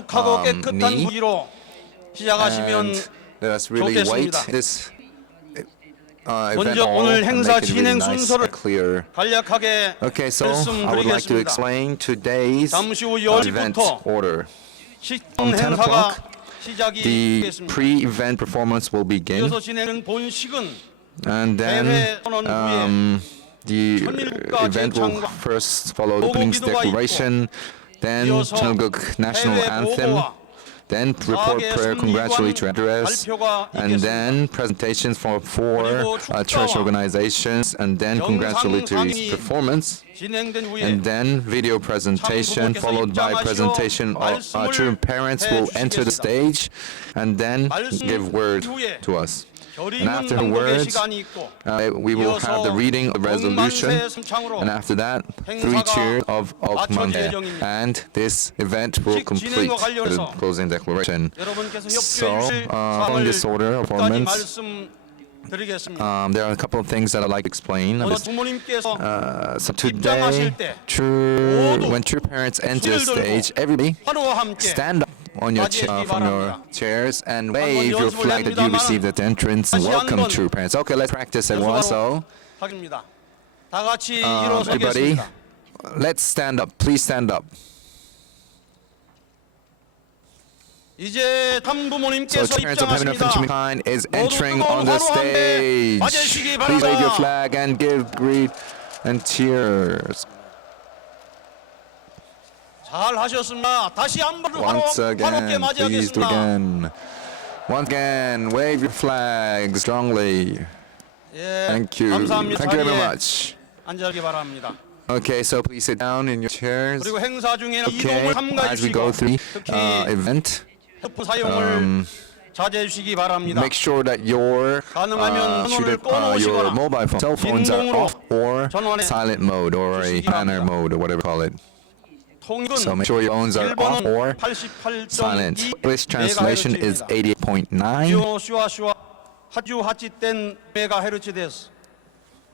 익숙하고 깨끗한 me. 무기로 시작하시면 And let us really wait 좋겠습니다. this event 먼저 all 오늘 and 행사 make it really 진행 nice 순서를 and clear. 간략하게 Okay, so I would like to 말씀드리겠습니다. explain today's 잠시 후 event 10시부터 order. 식품 10 행사가 o'clock, 시작이 The 되겠습니다. pre-event performance will begin, 이어서 진행하는 본식은 and then 대회 선언 후에 the 천일국가 event will 제창과 first follow the opening 기도가 declaration, then 이어서 Cheongguk national 해외 anthem, 보고와 then report 사계 prayer, 승리관 congratulatory address, 발표가 and 있겠습니다. then presentations for four 그리고 church 축가와 organizations, and then 영상 congratulatory 강의 performance, 진행된 후에 and then video presentation 부모께서 followed by 입장하시어 presentation of 말씀을 children parents will enter the 해주시겠습니다. stage and then 말씀 give word 이후에 to us. And 결의문 after 낭독의 words, 시간이 있고 we will have the 이어서 reading of resolution, 억만세 성창으로 and after that, 3 행사가 cheers of 마쳐질 Okmane, 예정입니다. and this event will complete 진행과 the 관련해서 closing declaration. 여러분께서 So, 협조해 주실 following this order of 사항을 performance, 말씀드리겠습니다. there are a couple of things that I'd like to explain. 먼저 부모님께서 So 입장하실 today, 때 when true parents enter the 손을 들고 stage, everybody 환호와 함께 stand up on your from your chairs and wave your flag that you received at the entrance. Welcome, true parents. Okay, let's practice at once. So, 하겠습니다. 다 같이 everybody, 일어서겠습니다. let's stand up. Please stand up. 이제 So, 탐부모님께서 parents of heaven and 입장하십니다. humankind is 모두 entering 뜨거운 on the 환호 함께 stage. 맞으시기 Please wave your 바랍니다. flag and give greet and cheers. 잘 하셨습니다. 다시 한번 Once 환호께 again, please do 맞이하겠습니다. again. Once again, wave your flag strongly. 예, Thank you. 감사합니다. Thank you very 자리에 much. 앉아기 바랍니다. Okay, so please sit down in your chairs. 그리고 행사 중에는 Okay, 이동을 삼가해 as we go 주시고 through 특히 event, 휴대폰 사용을 자제해 주시기 바랍니다. make sure that your 가능하면 your 전원을 꺼놓으시거나 mobile phone, cell phones are 빈봉으로 off or 전원에 silent mode or a 주시기 banner 바랍니다. mode or whatever you call it. 통일은 So make sure your phones are off or 88.2 silent. English translation is 88.9. 슈와 하주 하치텐 메가헤르츠 데스.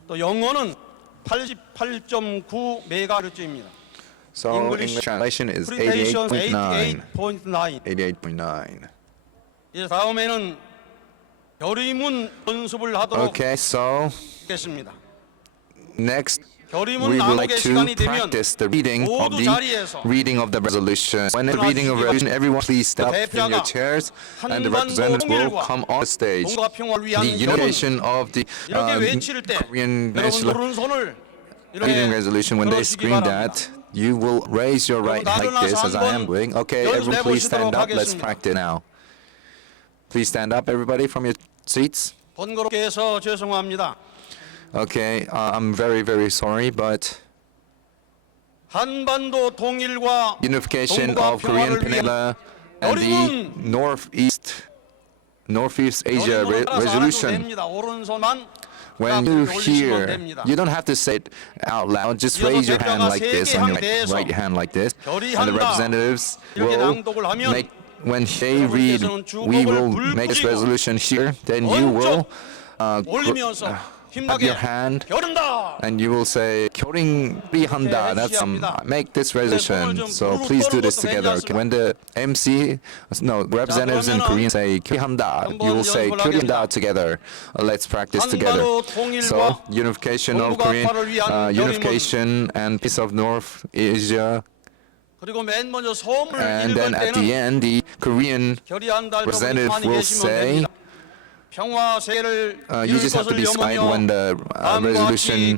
또 영어는 88.9 메가헤르츠입니다. So English translation is 프리테이션 88.9. 88.9. 88.9. 이제 다음에는 결의문 연습을 하도록 Okay, so 하겠습니다. next 결의문 we would like 낭독의 to 시간이 되면 practice the reading of 모두 the 자리에서 resolution. When the reading of resolution, everyone please step in your chairs, and the representatives will come on the stage. 동북아 평화를 위한 The 결의문 unification of the 이렇게 외칠 때 Korean 여러분 national 오른손을 reading 이렇게 resolution. When they 들어주시기 scream 바랍니다. that, you will raise your right hand like this, as I am doing. Okay, everyone, please stand up. Let's practice now. Please stand up, everybody, from your seats. 번거롭게 해서 죄송합니다. Okay, I'm very, very sorry, but 한반도 통일과 unification 동북아 of Korean 평화를 Peninsula 위한 and the 결의문 Northeast Asia 결의문을 따라서 안 해도 resolution. 됩니다. 오른손만 When 딱 you 올리시면 hear, 됩니다. you don't have to say it out loud. Just 이어서 raise your hand 대표가 like 세 this 개 on your 항대에서 right hand like this, and the 결의한다. representatives 이렇게 will 낭독을 하면 make. When they read, 여러분께서는 we 주먹을 will make this 불 resolution here. Then you will 올리면서 have 힘나게 your hand. 결은다. And you will say, "교링비한다." That's make this resolution. So please do this together. Okay? When the MC, no, representatives in Korean say "교링한다," you will say "교링한다" together. Let's practice together. So unification of Korean, unification and peace of North Asia. 그리고 맨 먼저 소음을 And then 읽을 at the 때는 end, the Korean 결의한다. representative 많이 will 계시면 say. 됩니다. 평화 세계를 You just have to be silent when the resolution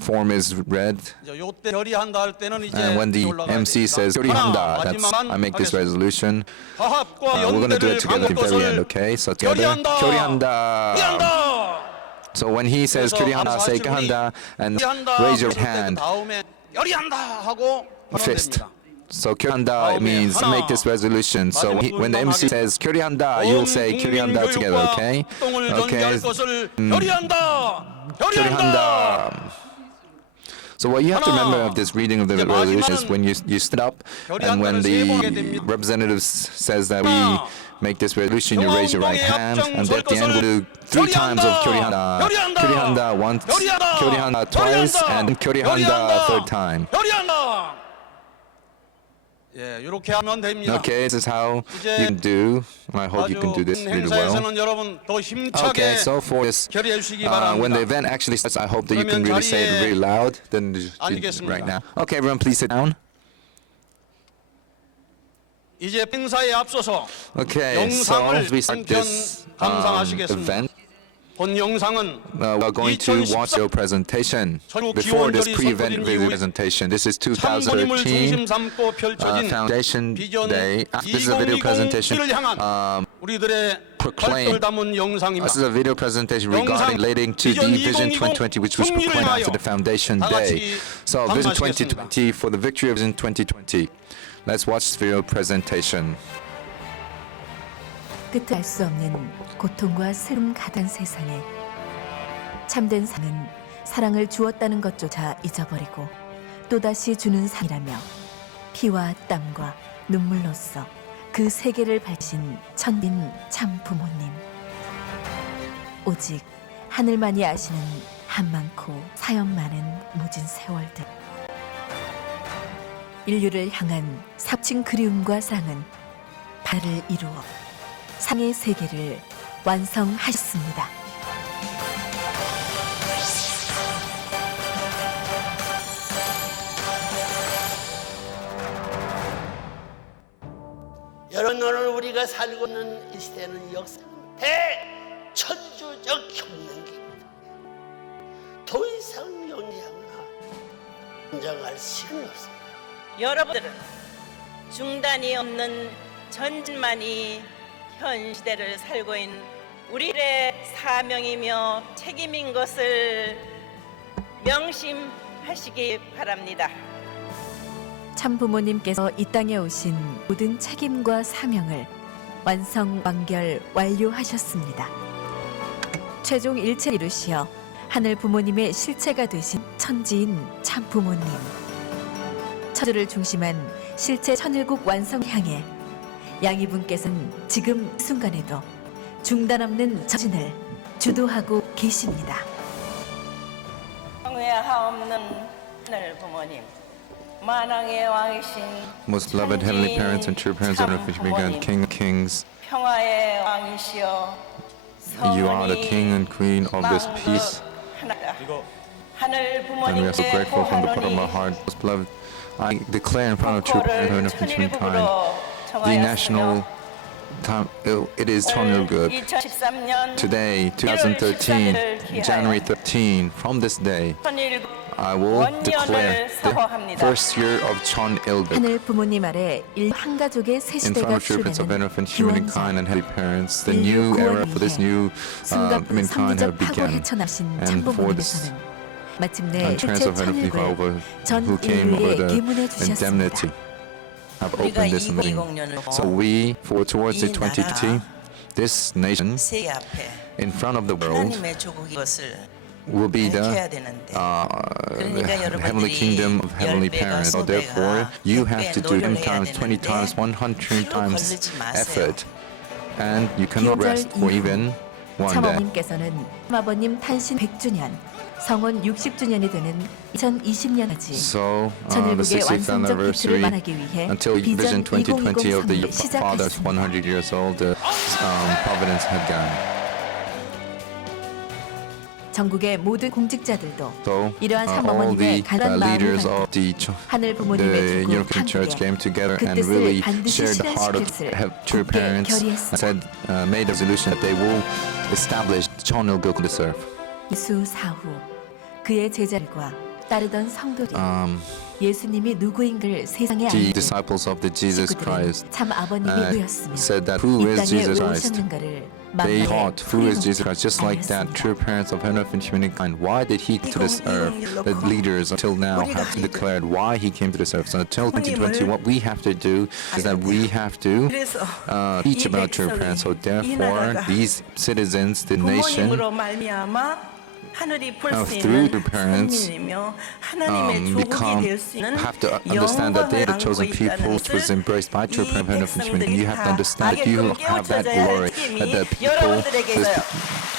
form is read. 요때 결의한다 할 때는 이제 And when the MC says "교리한다," I make this resolution. 화합과 We're going to do 연대를 it together at the 강할 very end, 것을 okay? So together, 교리한다. So when he says 교리한다, say 교리한다 and raise your hand, 다음에 결의한다 하고 fist. 됩니다. So 교리한다 means make this resolution. So when the MC says 교리한다, you'll say 교리한다 together, okay? Okay. 교리한다. So what you have to remember of this reading of the resolution is when you stand up and when the representative says that we make this resolution, you raise your right hand, and at the end we'll do 3 times of 교리한다. 교리한다 once, 교리한다 twice, and 교리한다 3rd time. 예, 이렇게 하면 됩니다. Okay, this is how 이제 you can do. I hope you can do this 큰 really well. 행사에서는 여러분 더 힘차게 Okay, so for this, 결의해 주시기 when the 바랍니다. event actually starts, I hope that you can 그러면 really say it 자리에 really loud than 앉겠습니다. right now. Okay, everyone, please sit down. 이제 행사에 앞서서 Okay, so 영상을 as we start 한편 this 감상하시겠습니다. event, 본 영상은 we're going to watch your presentation. Before this pre-event video presentation, this is 참부님을 2013 중심 삼고 펼쳐진 Foundation 비전 Day. This is a video presentation. 2020를 향한 우리들의 proclaim- 발표를 담은 영상입니다. This is a video presentation regarding relating to the Vision 2020, which was proclaimed after the Foundation Day. So, Vision 2020 for the victory of Vision 2020. Let's watch this video presentation. 끝을 알 수 없는 고통과 슬픔 가득한 세상에 참된 사랑은 사랑을 주었다는 것조차 잊어버리고 또다시 주는 사랑이라며 피와 땀과 눈물로써 그 세계를 밝힌 천빈 참 부모님. 오직 하늘만이 아시는 한 많고 사연 많은 모진 세월들. 인류를 향한 삽친 그리움과 사랑은 발을 이루어 상의 세계를 완성하셨습니다. 여러분, 오늘 우리가 살고 있는 이 시대는 역사는 대천주적 혁명기입니다. 더 이상 연장하거나 연장할 시간이 없습니다. 여러분들은 중단이 없는 전진만이 현 시대를 살고 있는 우리의 사명이며 책임인 것을 명심하시기 바랍니다. 참 부모님께서 이 땅에 오신 모든 책임과 사명을 완료하셨습니다. 최종 일체 이루시어 하늘 부모님의 실체가 되신 천지인 참 부모님. 천주를 중심한 실체 천일국 완성 향해 양이분께서는 지금 순간에도 중단 없는 전진을 주도하고 계십니다. 성회하옵는 하늘 부모님, 만왕의 왕이신 Most beloved heavenly parents and true parents of 참 our which began 부모님, King of Kings, 평화의 왕이시여 you are the King and Queen of this peace, 하나다. 하늘 and we are so 부모님께 grateful from the bottom of our 고하노니 heart. Most beloved, I declare in front of true parents of humankind, the national time, it is Cheon. 2013년 Today, 2013, January 13, from this day, I will declare the first year of Cheon. 하늘 부모님 아래 한 가족의 새 In 시대가 front of true prince of 출현하는 benefit, humankind and heavenly parents, the new era for this new humankind have 파고 begun. 헤쳐나신 And for this 참부모님께서는 마침내 and parents 실체 of heavenly 천일국을 Father 전 who came over 인류에 the 기문해 주셨습니다. indemnity have opened this meeting. So we, for towards the 2020, this nation 세계 앞에 in front of the world 하나님의 조국이 것을 will be 밝혀야 the 되는데 heavenly kingdom of heavenly parents. So therefore, you have to do 10 times, 20 times, 100 times effort, and you cannot rest for even one day. 참어머님께서는 아버님 탄신 100주년, 성원 60주년이 되는 2020년까지 So, the 천일국의 60th 완성적 빛을 anniversary 만하기 위해 until Vision 비전 2020 of the 2020을 Father's 시작했습니다. 100 years old, the providence had gone. 전국의 모든 공직자들도 So, 이러한 all 참어머님의 the 간절한 마음을 leaders 담고 of the 하늘 부모님의 the 조국 European Church came together 그 and 뜻을 really 반드시 shared the heart of 실현시킬 true 굳게 parents and 결의했습니다. said, made a resolution that they will establish Cheon on this earth. 예수 사후 그의 제자들과 따르던 성도들 예수님이 누구인가를 세상에 The 알리듯 disciples of the Jesus Christ 참 아버님이 누였으며 said that who 이 is 땅에 Jesus 왜 Christ? 오셨는가를 They 만나에 taught who is Jesus 풀어놓고 Christ, just like that 알렸습니다. true parents of heaven and humankind. Why did he come to this earth? The leaders until now have declared why he came to this earth. So until 2020, what we have to do is that we have to teach about true parents. So therefore, these citizens, the nation, 부모님으로 말미암아 하늘이 볼 수 through 있는 the parents, 선민이며 하나님의 조국이 될 수 있는 have to understand that they are the 영광을 chosen 안고 people, 있다는 which was 것을 embraced by true 이 parents of humanity. 백성들이 You have to 다 understand that you 알게끔 have that 깨우쳐져야 할 glory, that the 책임이 people, 여러분들에게 있어요.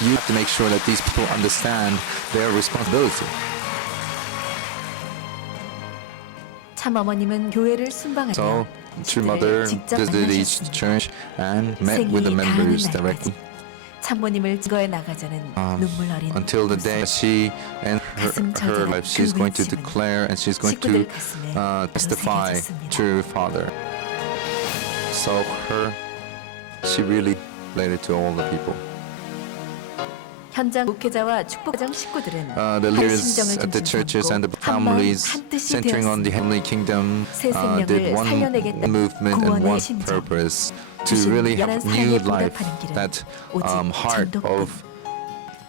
you have to make sure that these people understand their responsibility. 참 어머님은 교회를 순방하며 So true mother 직접 visited each 만나셨습니다. church and met with the 생이 다하는 members 날까지 directly 참모님을 증거해 나가자는 눈물 어린 until the day she and her life she's going to declare and she's going to testify to Father. So she really related to all the people. 현장 목회자와 축복장 식구들은 The 한 leaders 심정을 at the churches and the 한 마음 families 한 뜻이 centering on the 되었습니다. heavenly kingdom 새 did 생명을 one 살려내겠다는 movement and 구원의 one 심정. purpose to 주신 really 연한 have new 사랑에 life, 보답하는 길은 that 오직 heart 전도뿐. of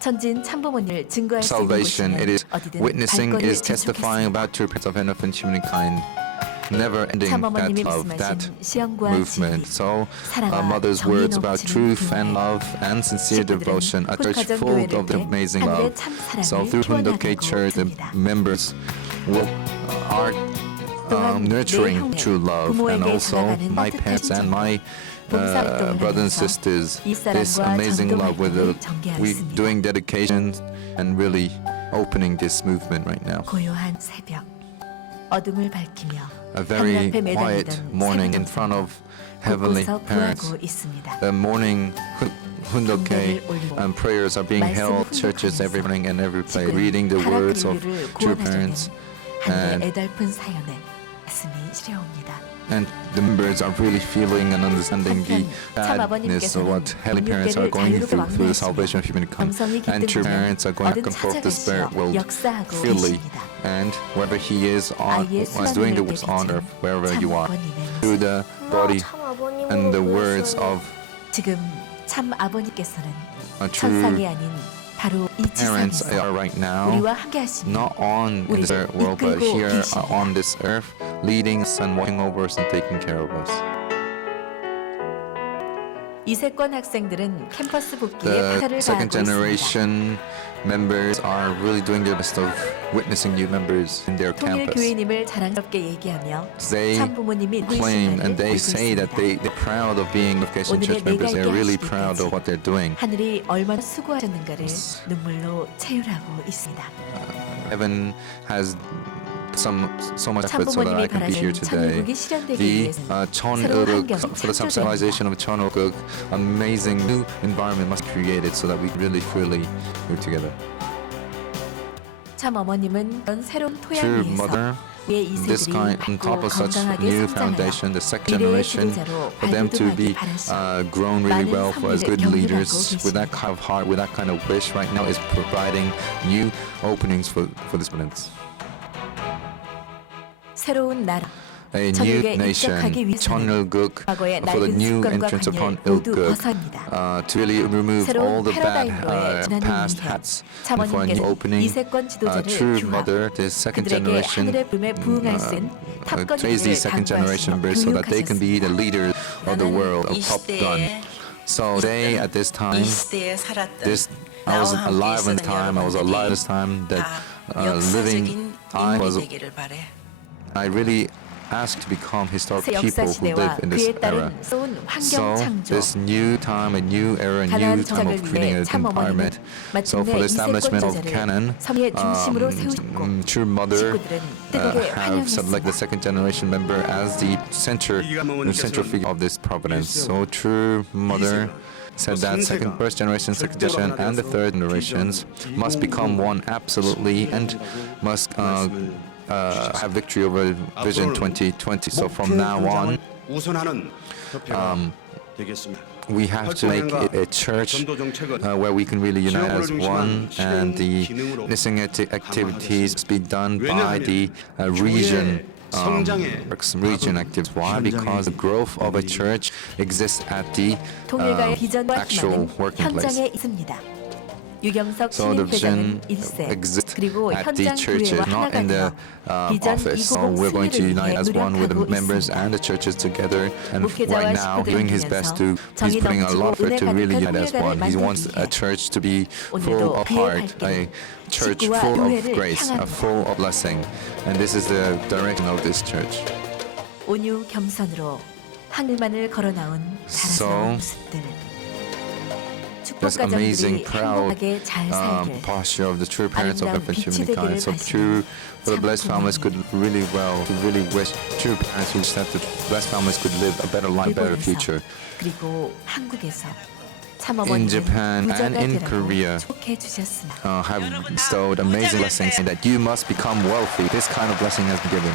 천진 참부모님을 증거할 수 있는 salvation. 곳이면 It is 어디든 witnessing, 발걸음을 is testifying 재촉했습니다. about true prince of heaven and humankind. Never ending 참어머님이 that love, that 말씀하신 시험과 movement. 진리, So 사랑과 mother's 정의 words about 넘치는 truth and 교회. love and sincere 식구들은 devotion, a church 훌가정 full 교회를 of the 통해 amazing 하늘의 love. 참 So 사랑을 through Reunification 키워나가고 Church, the 있습니다. members are 또한 내 nurturing 형제, true love, and 부모에게 also 다가가는 my 따뜻한 parents and 정도, my 봉사활동을 brothers and 하면서 sisters, 이 this 사랑과 amazing 전도 love with 활동을 전개하고 we 있습니다. doing dedication and really opening this movement right now. 고요한 새벽, 어둠을 밝히며 A very 하늘 앞에 quiet 매달리던 morning 새벽 in front 동상 of heavenly 곳곳서 parents. 구하고 있습니다. The morning hundoke and prayers are being held, churches every morning and every place, 지금 reading the 타락 words of 인류를 true 구원하려는 parents, 하늘의 and 애달픈 사연에 가슴이 시려옵니다. the members are really feeling and understanding the badness of what heavenly parents are going through the salvation of humankind. And true parents are going back and forth the spirit world freely, and wherever he is doing the works on earth, wherever you are, through the body and the words of 지금 참 아버님께서는 a true 천상이 아닌 바로 이 parents 지상에서 are right now 우리와 함께 하시며 not on in this world but here on this earth, leading us and watching over us and taking care of us. 이세권 학생들은 캠퍼스 복귀에 The 박차를 second 가하고 있습니다. generation members are really doing their best of witnessing new members in their 통일 campus. 교회님을 자랑스럽게 얘기하며 They 참 부모님이 claim 누구신가를 and they 알고 say that 있습니다. they're proud of being Reunification 오늘의 Church members. 내가 They're really 있게 proud 하시기까지 of what they're doing. 하늘이 얼마나 수고하셨는가를 눈물로 체휼하고 있습니다. Heaven has so much effort so that 참부모님이 I can be here 바라는 today. 천일국이 실현되기 The 위해서는 새로운 Cheon 환경이 for the civilization of Cheon amazing new environment must be created so that we can really freely live together. 참 어머님은 그런 새로운 토양 True 위에서 mother, 우리의 this 이세들이 kind on top 밝고 of such 건강하게 new 성장하여 foundation, the second 미래의 generation, 지도자로 for them to be 발돋움하기 바라시고 grown really well for as good 많은 leaders 선물을 with that kind of heart, with that kind of wish right now is providing new openings for this movement. 새로운 나라 A new 천일국에 nation, 입적하기 위해서는 Cheonilguk, 과거의 for the 낡은 new 습관과 entrance upon 관념을 모두 Ilguk, 벗어납니다. to really remove all 새로운 the bad 패러다임으로의 전환을 past 위해 hats and for a new 참어님께서는 opening. 이세권 지도자를 True 규화 mother, the second 그들에게 generation, 하늘의 부름에 부응할 수 있는 탑건 raise these 일을 second generation members so that they can be the 강구하셨습니다. leaders of the 나는 world of 이 Top Gun. 시대에 So they at this 이 time, 시대에 살았던 I was 나와 함께 alive in 있었던 time. I was alive this time that 다 living. 역사적인 인물이 되기를 바래. I really asked to become historic 새 people 역사 who live 시대와 in this 그에 era. 따른 새로운 환경 So 창조 this new time, a new era, a 가나안 new time of 정착을 creating 위해 an 참 environment. 어머니는 So for 마침내 the 이세권 establishment of 제자를 Canaan, 섬의 중심으로 세우셨고 true mother 식구들은 뜨겁게 have selected the 환영했습니다. second generation member as the central figure of this providence. So true mother said that first generation, second generation, and the third generations must become one absolutely and must have victory over Vision 2020. So from now on, 우선하는 협회가 되겠습니다. we have to make it a church where we can really unite as one, and the missing activities must be done by the region. Region activities. Why? Because the growth of a church exists at the 통일가의 비전과 actual 희망은 working place. 현장에 있습니다. 유경석 So the 신임회장은 vision 1세 exists 그리고 at the 현장 churches, 교회와 not 하나가 in the 되어 비전 office. So 20 we're going to 승리를 unite 위해 as one with the 노력하고 members 있습니다. and the churches together. And 목회자와 right now, doing his best to, he's putting a lot of effort to really unite as one. He wants a church to be full of heart, a church full of grace, full of blessing. And this is the direction of this church. 온유 겸손으로 하늘만을 걸어 나온 자라스러운 So, 모습들 this 축복 amazing, 가정들이 proud 행복하게 잘 살길 posture of the true parents of 아름다운 infant 빛이 humankind. 되기를 So 바시는 true, the 참 blessed families could 부모님. really wish true parents who wish that the blessed families could live a better life, better 일본에서 future. 그리고 한국에서 In 참어머니는 Japan and 부자가 in 되라고 Korea, 축복해 주셨으나 have bestowed amazing blessings saying that you must become wealthy. This kind of blessing has been given.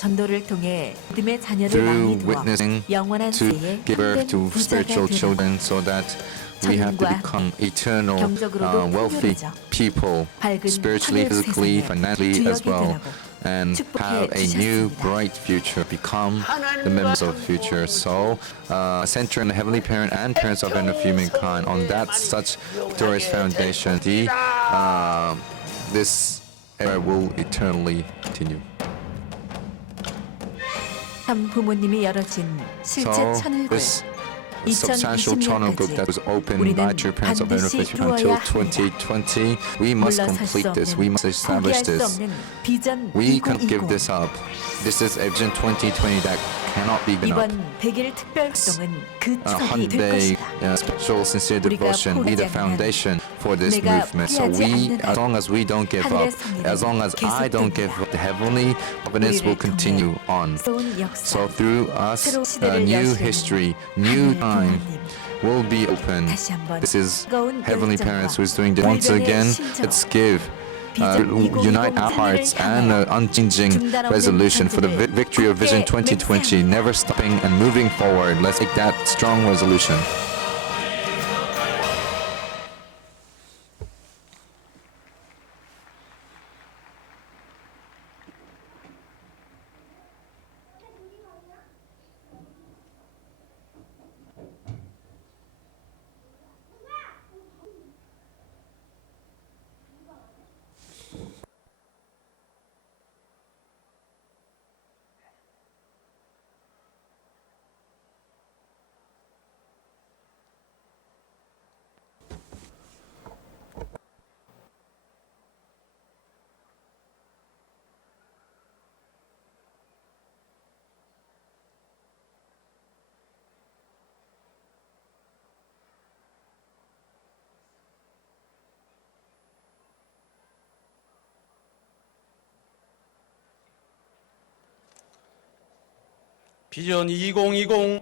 전도를 통해 믿음의 자녀를 Through 많이 두어 witnessing 영원한 to 세에 give birth to 참된 부자가 spiritual 되라. children so that we have to 전능과 become eternal, 경적으로도 wealthy 풍요로워져. people, 밝은 spiritually, 하늘 physically, 세상에 financially as 주역이 well, 되라고 and 축복해 have a new 주셨습니다. bright future, become the members of the future. So, centering the heavenly parent and parents of humankind on that such glorious foundation, this era will eternally continue. 참 부모님이 열어진 실제 So, 천을굴 this substantial channel book that was opened by true parents of Reunification until 2020, we must complete this, we must establish this. We can't give this up. This is a Vision 2020 that cannot be given up. 이번 100일 특별 활동은 그 A 추억이 될 100-day 것이다. special sincere 우리가 devotion be the 포기하지 않는 foundation for this 내가 movement. So 포기하지 we, 않는 as long as we don't give 하늘의 up, 성리는 as long as I don't give 계속됩니다. up, the heavenly providence will 우리를 continue 통해 on. 새로운 역사, So through us, 새로운 a 시대를 new 여시는 history, new 하늘의 time 부모님, will be open. 다시 한번 This is 뜨거운 Heavenly 열정과 Parents who is doing this. Once 불변의 again, 심정, let's give, 비전 2020 unite our hearts and an unchanging 중단 없는 resolution for the 비전을 victory of Vision 굳게 2020, 맹세합니다. never stopping and moving forward. Let's take that strong resolution. 비전 2020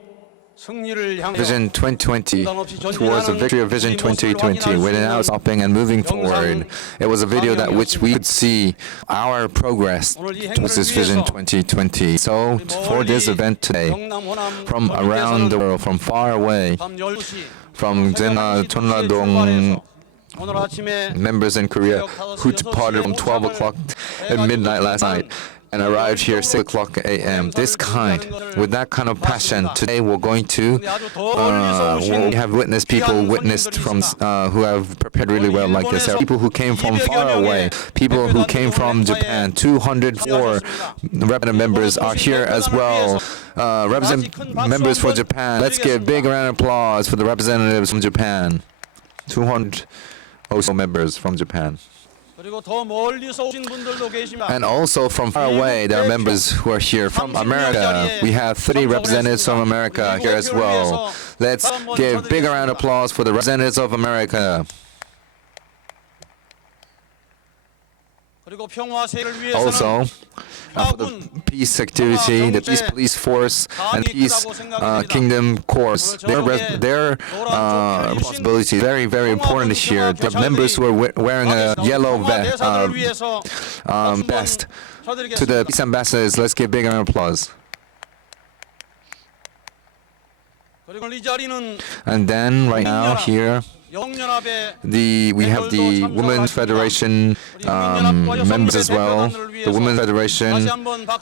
승리를 향해 Vision 2020 towards the victory of Vision 2020 without stopping and moving forward. It was a video that which we could see our progress towards this Vision 2020. So for this event today, from around the world, from far away, 밤 12시 from Jeonnam-dong 오늘 아침에 members in Korea who departed from 12 o'clock at midnight last night and arrived here 6 o'clock a.m. With that kind of passion, today we're going to we have witnessed people witnessed from who have prepared really well like this. There are people who came from far away, people who came from Japan. 204 representative members are here as well. Represent members for Japan. Let's give a big round of applause for the representatives from Japan. 200 also members from Japan. 그리고 더 멀리서 오신 분들도 계십니다. And also from far away, there are members who are here from America. We have 3 representatives from America here as well. Let's give big round of applause for the representatives of America. 그리고 평화 세계를 위해서는 Also, for the peace activity, the peace police force, and peace kingdom corps, their responsibility is very, very important this year. The members who are wearing a yellow vest to the peace ambassadors, let's give big round of applause. 그리고 이 자리는 And then right now here, 영연합의 we have the Women's Federation members as well. The Women's Federation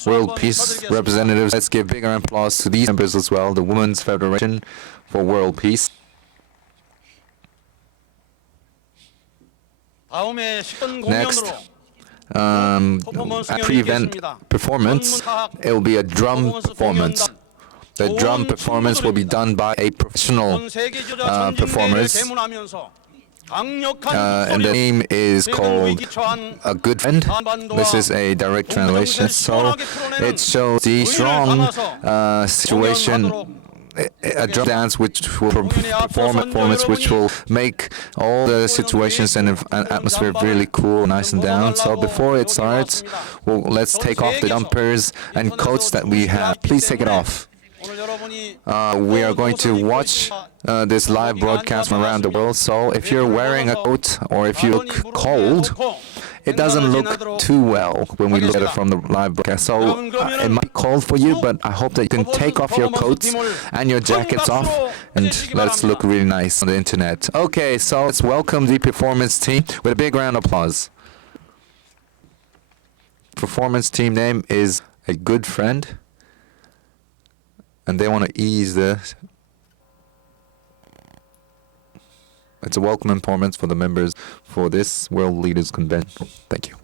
World Peace representatives. Let's give big round of applause to these members as well. The Women's Federation for World Peace. 다음에 시간 Next, 공연으로 a pre-event performance. It will be a drum performance. The drum performance will be done by a professional performers. And the name is called A Good Friend. This is a direct translation. So it shows the strong situation a drum dance which will perform a performance which will make all the situations and atmosphere really cool, nice and down. So before it starts, well, let's take off the jumpers and coats that we have. Please take it off. We are going to watch this live broadcast from around the world, so if you're wearing a coat or if you look cold, it doesn't look too well when we look at it from the live broadcast. So it might be cold for you, but I hope that you can take off your coats and your jackets off and let's look really nice on the internet. Okay, so let's welcome the performance team with a big round of applause. Performance team name is A Good Friend, and they want to ease the... It's a welcome performance for the members for this World Leaders Convention. Thank you.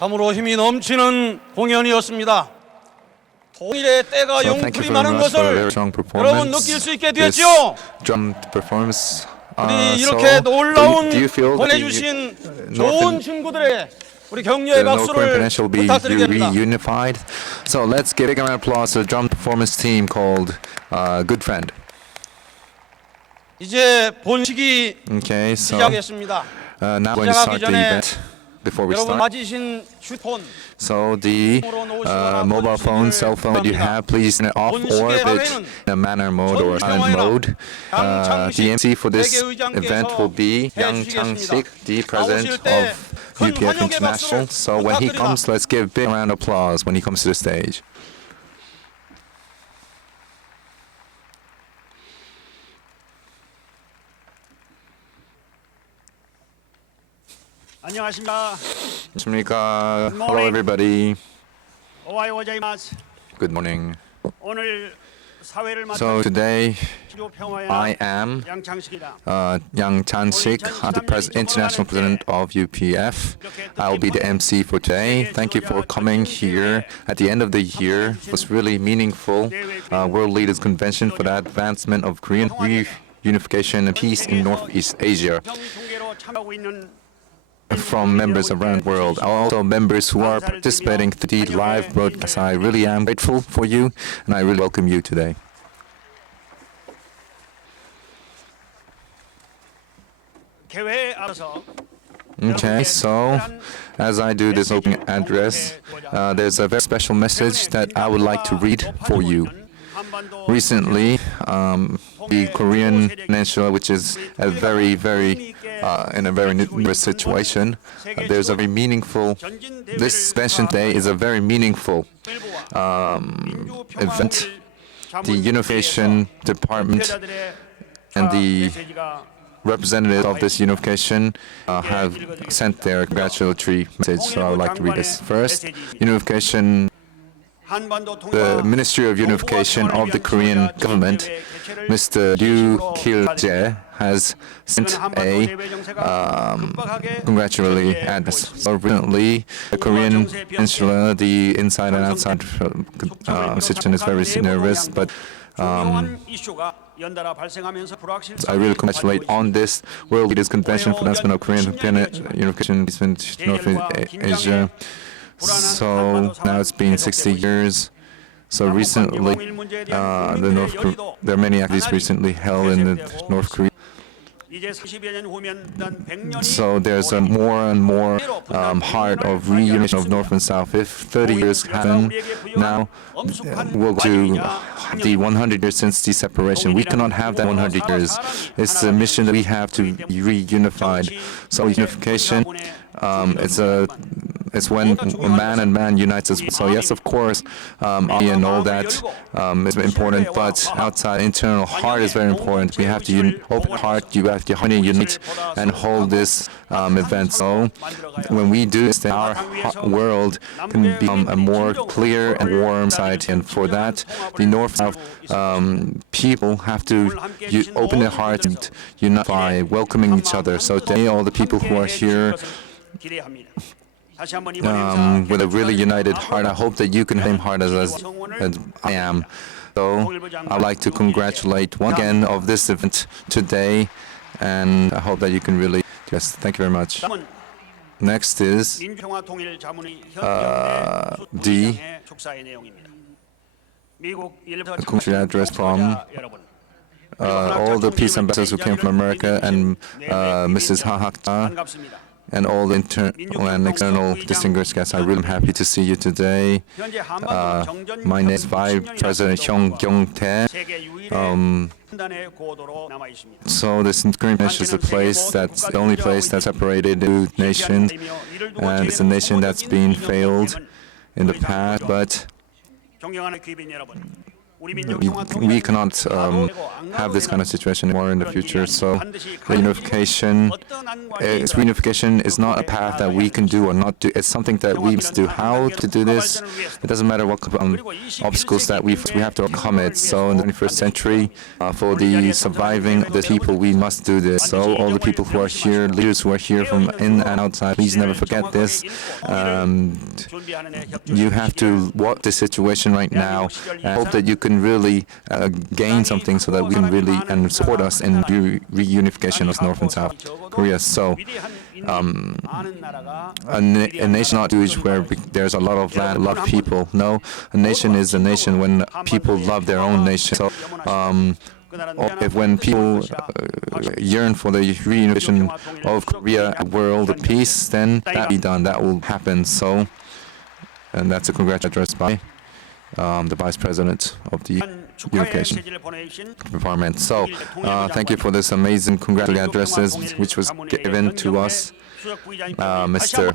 참으로 힘이 넘치는 공연이었습니다. 통일의 때가 So thank you very 영풀이많은 much for a very 것을 strong 여러분 performance. 느낄 수 있게 This 되었죠. drum performance. 우리 So 이렇게 놀라운 do you feel that 보내주신 the 좋은 친구들에게 우리 격려의 North Korean 박수를 Peninsula will be 부탁드리겠습니다. reunified? So let's give a big round of applause to the drum performance team called Good Friend. 이제 본식이 Okay, so 시작했습니다. now we're going to start the 전에 event. Before we 여러분 start, 맞으신 휴폰 so the mobile phone, cell phone that you have, please turn it off or if it's in a manner mode or silent mode. The MC for this event will be Yang Chang-sik, the president of UPF International. So when he comes, let's give a big round of applause when he comes to the stage. 안녕하십니까. 안녕하십니까. Hello everybody. 오하요 고자이마스. Good morning. 오늘 사회를 So today 치료 평화의 I am 양창식이다. Yang Chan-sik, the international president of UPF. I will be the MC for today. Thank you for coming here at the end of the year. It was really meaningful World Leaders Convention for the advancement of Korean reunification and peace in Northeast Asia. 통계로 참여하고 있는 From members around the world, also members who are participating to the live broadcast. I really am grateful for you, and I really welcome you today. 개회에 앞서서 Okay, so as I do this opening address, there's a very special message that I would like to read for you. Recently, the Korean Peninsula, which is a very in a very nervous situation, there's a very meaningful. This convention day is a very meaningful event. The Unification Department and the representatives of this unification have sent their congratulatory message. So I would like to read this first. Unification. The Ministry of Unification of the Korean government, Mr. Ryu Kil-jae, has sent a congratulatory address. So recently, the Korean Peninsula, the inside and outside situation is very nervous, but I really congratulate on this World Leaders Convention for the advancement of Korean unification in North Asia. So now it's been 60 years. So recently, there are many activities recently held in the North Korea. So there's a more and more heart of reunification of North and South. If 30 years happen, now we'll do the 100 years since the separation. We cannot have that 100 years. It's a mission that we have to be reunified. So unification, it's when man and man unites us. So yes, of course, I know that is important, but outside internal heart is very important. We have to open heart. You have to unite and hold this event. So when we do this, then our world can become a more clear and warm society. And for that, the North-South people have to open their hearts and unite by welcoming each other. So today, all the people who are here with a really united heart, I hope that you can have the same heart as I am. So I'd like to congratulate once again of this event today, and I hope that you can really, yes, thank you very much. Next is the congratulatory address from all the peace ambassadors who came from America and Mrs. Ha Hak-ta, and all the internal and external distinguished guests. I really am happy to see you today. My name is Vice President Cheon Kyung-tae. So this Korean nation is a place that's the only place that's separated two nations, and it's a nation that's been failed in the past, but we cannot have this kind of situation anymore in the future. So reunification is not a path that we can do or not do. It's something that we must do. How to do this? It doesn't matter what obstacles that we have to overcome it. So in the 21st century, for the surviving of the people, we must do this. So all the people who are here, leaders who are here from in and outside, please never forget this. You have to watch the situation right now and hope that you can really gain something so that we can really and support us in reunification of North and South Korea. So a nation not huge where there's a lot of land, a lot of people. No, a nation is a nation when people love their own nation. So when people yearn for the reunification of Korea, world, the peace, then that will be done. That will happen. So, and that's a congratulatory address by the Vice President of the Unification Department. So, thank you for this amazing congratulatory addresses which was given to us, Mr.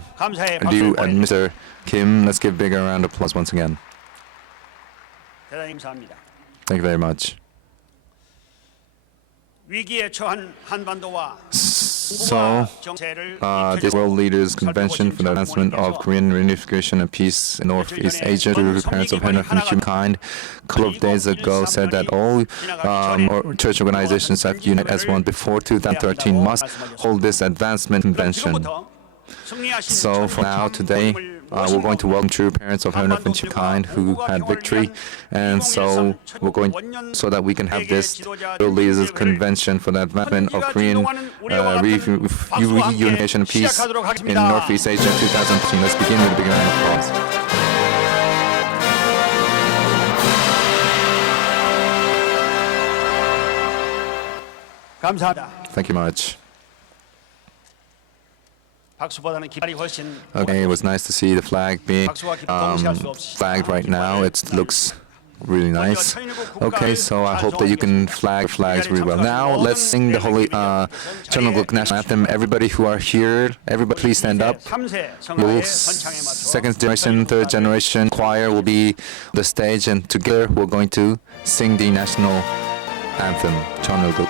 Liu and Mr. Kim. Let's give a bigger round of applause once again. Thank you very much. So, this World Leaders Convention for the Advancement of Korean Reunification and Peace in Northeast Asia to parents of and humankind, a couple of days ago said that all church organizations that unite as one before 2013 must hold this advancement convention. So for now, today, we're going to welcome true parents of heaven and humankind who had victory, and so we're going so that we can have this World Leaders Convention for the advancement of Korean reunification and peace in Northeast Asia 2015. Let's begin with a big round of applause. Thank you much. Okay, it was nice to see the flag being flagged right now. It looks really nice. Okay, so I hope that you can flag flags really well. Now, let's sing the Holy Cheon National Anthem. Everybody who are here, everybody please stand up. Second generation, third generation choir will be on the stage, and together we're going to sing the national anthem, Cheon. 천재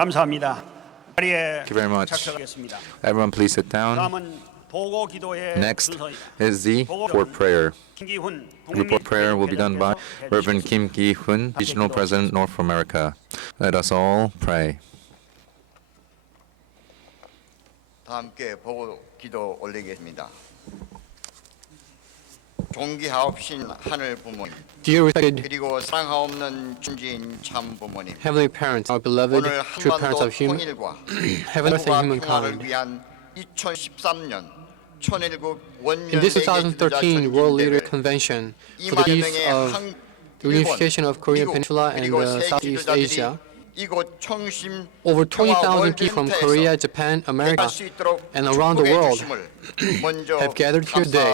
감사합니다. 자리에 you very much. 착석하겠습니다. Everyone please sit down. 다음은 보고 기도의 Next 순서입니다. is the report prayer. 김기훈 Report prayer will be done by Reverend Kim Ki-hoon, Regional President, North America. Let us all pray. 다 함께 보고 기도 올리겠습니다. 존귀하옵신 하늘 부모님, Dear respected 그리고 사랑하옵는 존지인 참 부모님, Heavenly Parents, our beloved 오늘 true parents 한반도 of human, 통일과 heaven, earth, and 평화를 humankind. 위한 2013년 천일국 원년 In this 2013 World Leader Convention for the peace of the reunification of Korean Peninsula and Southeast Asia, over 20,000 people from Korea, Japan, America, and around the world have gathered here today,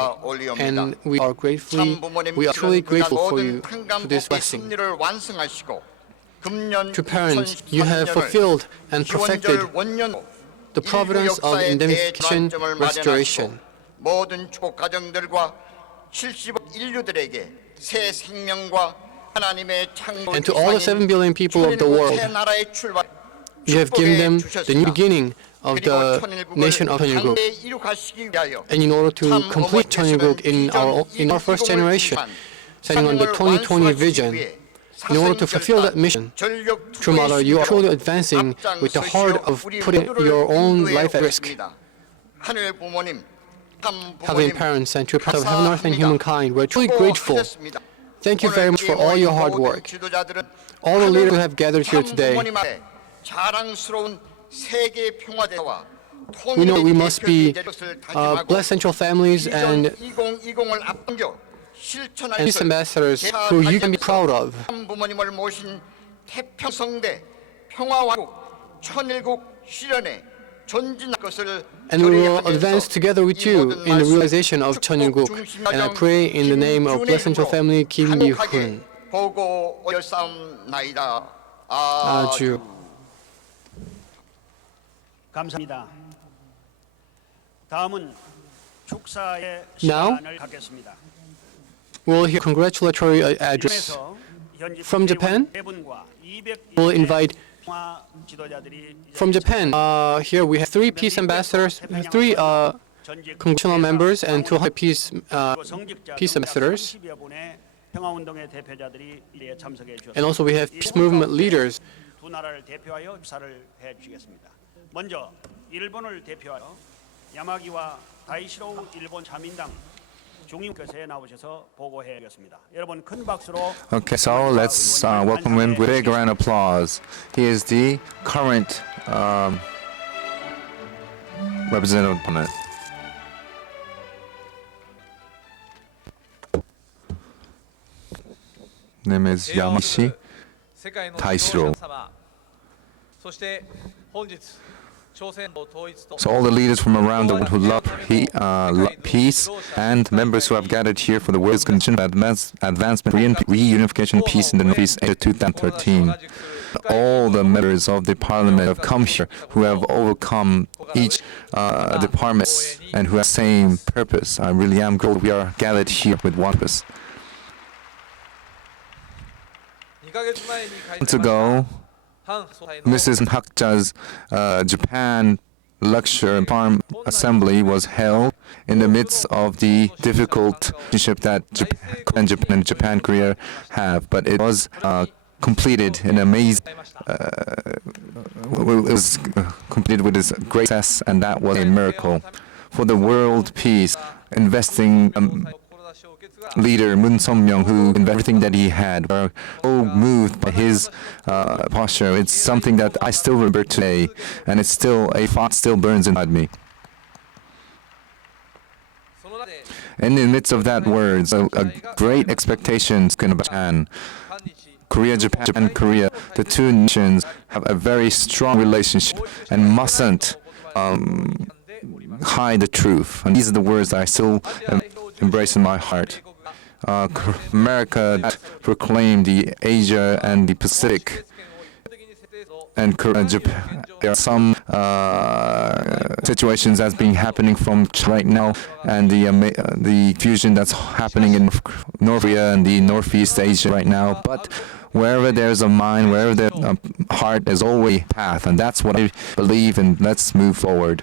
and we are truly grateful for you for this blessing. To parents, you have fulfilled and perfected the providence of indemnification restoration. 모든 축복 가정들과 70억 인류들에게 새 생명과 하나님의 창조 And to all the 7 billion people of the world, you have given them the new beginning of the nation of Cheonilguk. And in order to complete Cheonilguk in our first generation, setting on the 2020 vision, in order to fulfill that mission, True Mother, you are truly advancing with the heart of putting your own life at risk. Heavenly Parents and True Parents of Heaven, Earth, and Humankind, we're truly grateful. Thank you very much for all your hard work. All the leaders who have gathered here today, we know we must be blessed central families and peace ambassadors who you can be proud of. And we will advance together with you in the realization of Cheonilguk. And I pray in the name of blessed central family Kim Ki-hoon. 아주. 감사합니다. 다음은 축사의 Now, 시간을 갖겠습니다. we'll hear congratulatory address. From Japan, we'll invite from Japan. Here we have 3 peace ambassadors, 3 congressional members, and 200 peace ambassadors. And also we have peace movement leaders. 두 나라를 대표하여 축사를 해주시겠습니다. 먼저 일본을 대표하여 야마기와 다이시로 일본 자민당 중임께서에 나오셔서 보고해야겠습니다. 여러분 큰 박수로. Okay, so let's welcome him with a big round of applause. He is the current representative of Parliament. Name is Yamashi Taishiro. So all the leaders from around the world who love peace and members who have gathered here for the World's Convention of Advancement Reunification Peace in the Northeast Asia 2013. All the members of the Parliament have come here who have overcome each departments and who have the same purpose. I really am grateful we are gathered here with one purpose. Months ago, Mrs. Hakja's Japan lecture and farm assembly was held in the midst of the difficult relationship that Japan and Japan Korea have, but it was completed in amazing. It was completed with this great success, and that was a miracle for the world peace. Investing. Leader Moon Song-myung, who invested everything that he had, were so moved by his posture. It's something that I still remember today, and it's still a fire still burns inside me. In the midst of that words, a great expectations in Japan, Korea, Japan, Korea, the two nations have a very strong relationship and mustn't hide the truth. And these are the words that I still embrace in my heart. America proclaimed the Asia and the Pacific, and Japan. There are some situations that's being happening from right now, and the fusion that's happening in North Korea and the Northeast Asia right now. But Wherever there's a mind, wherever there's a heart, there's always a path, and that's what I believe in. Let's move forward.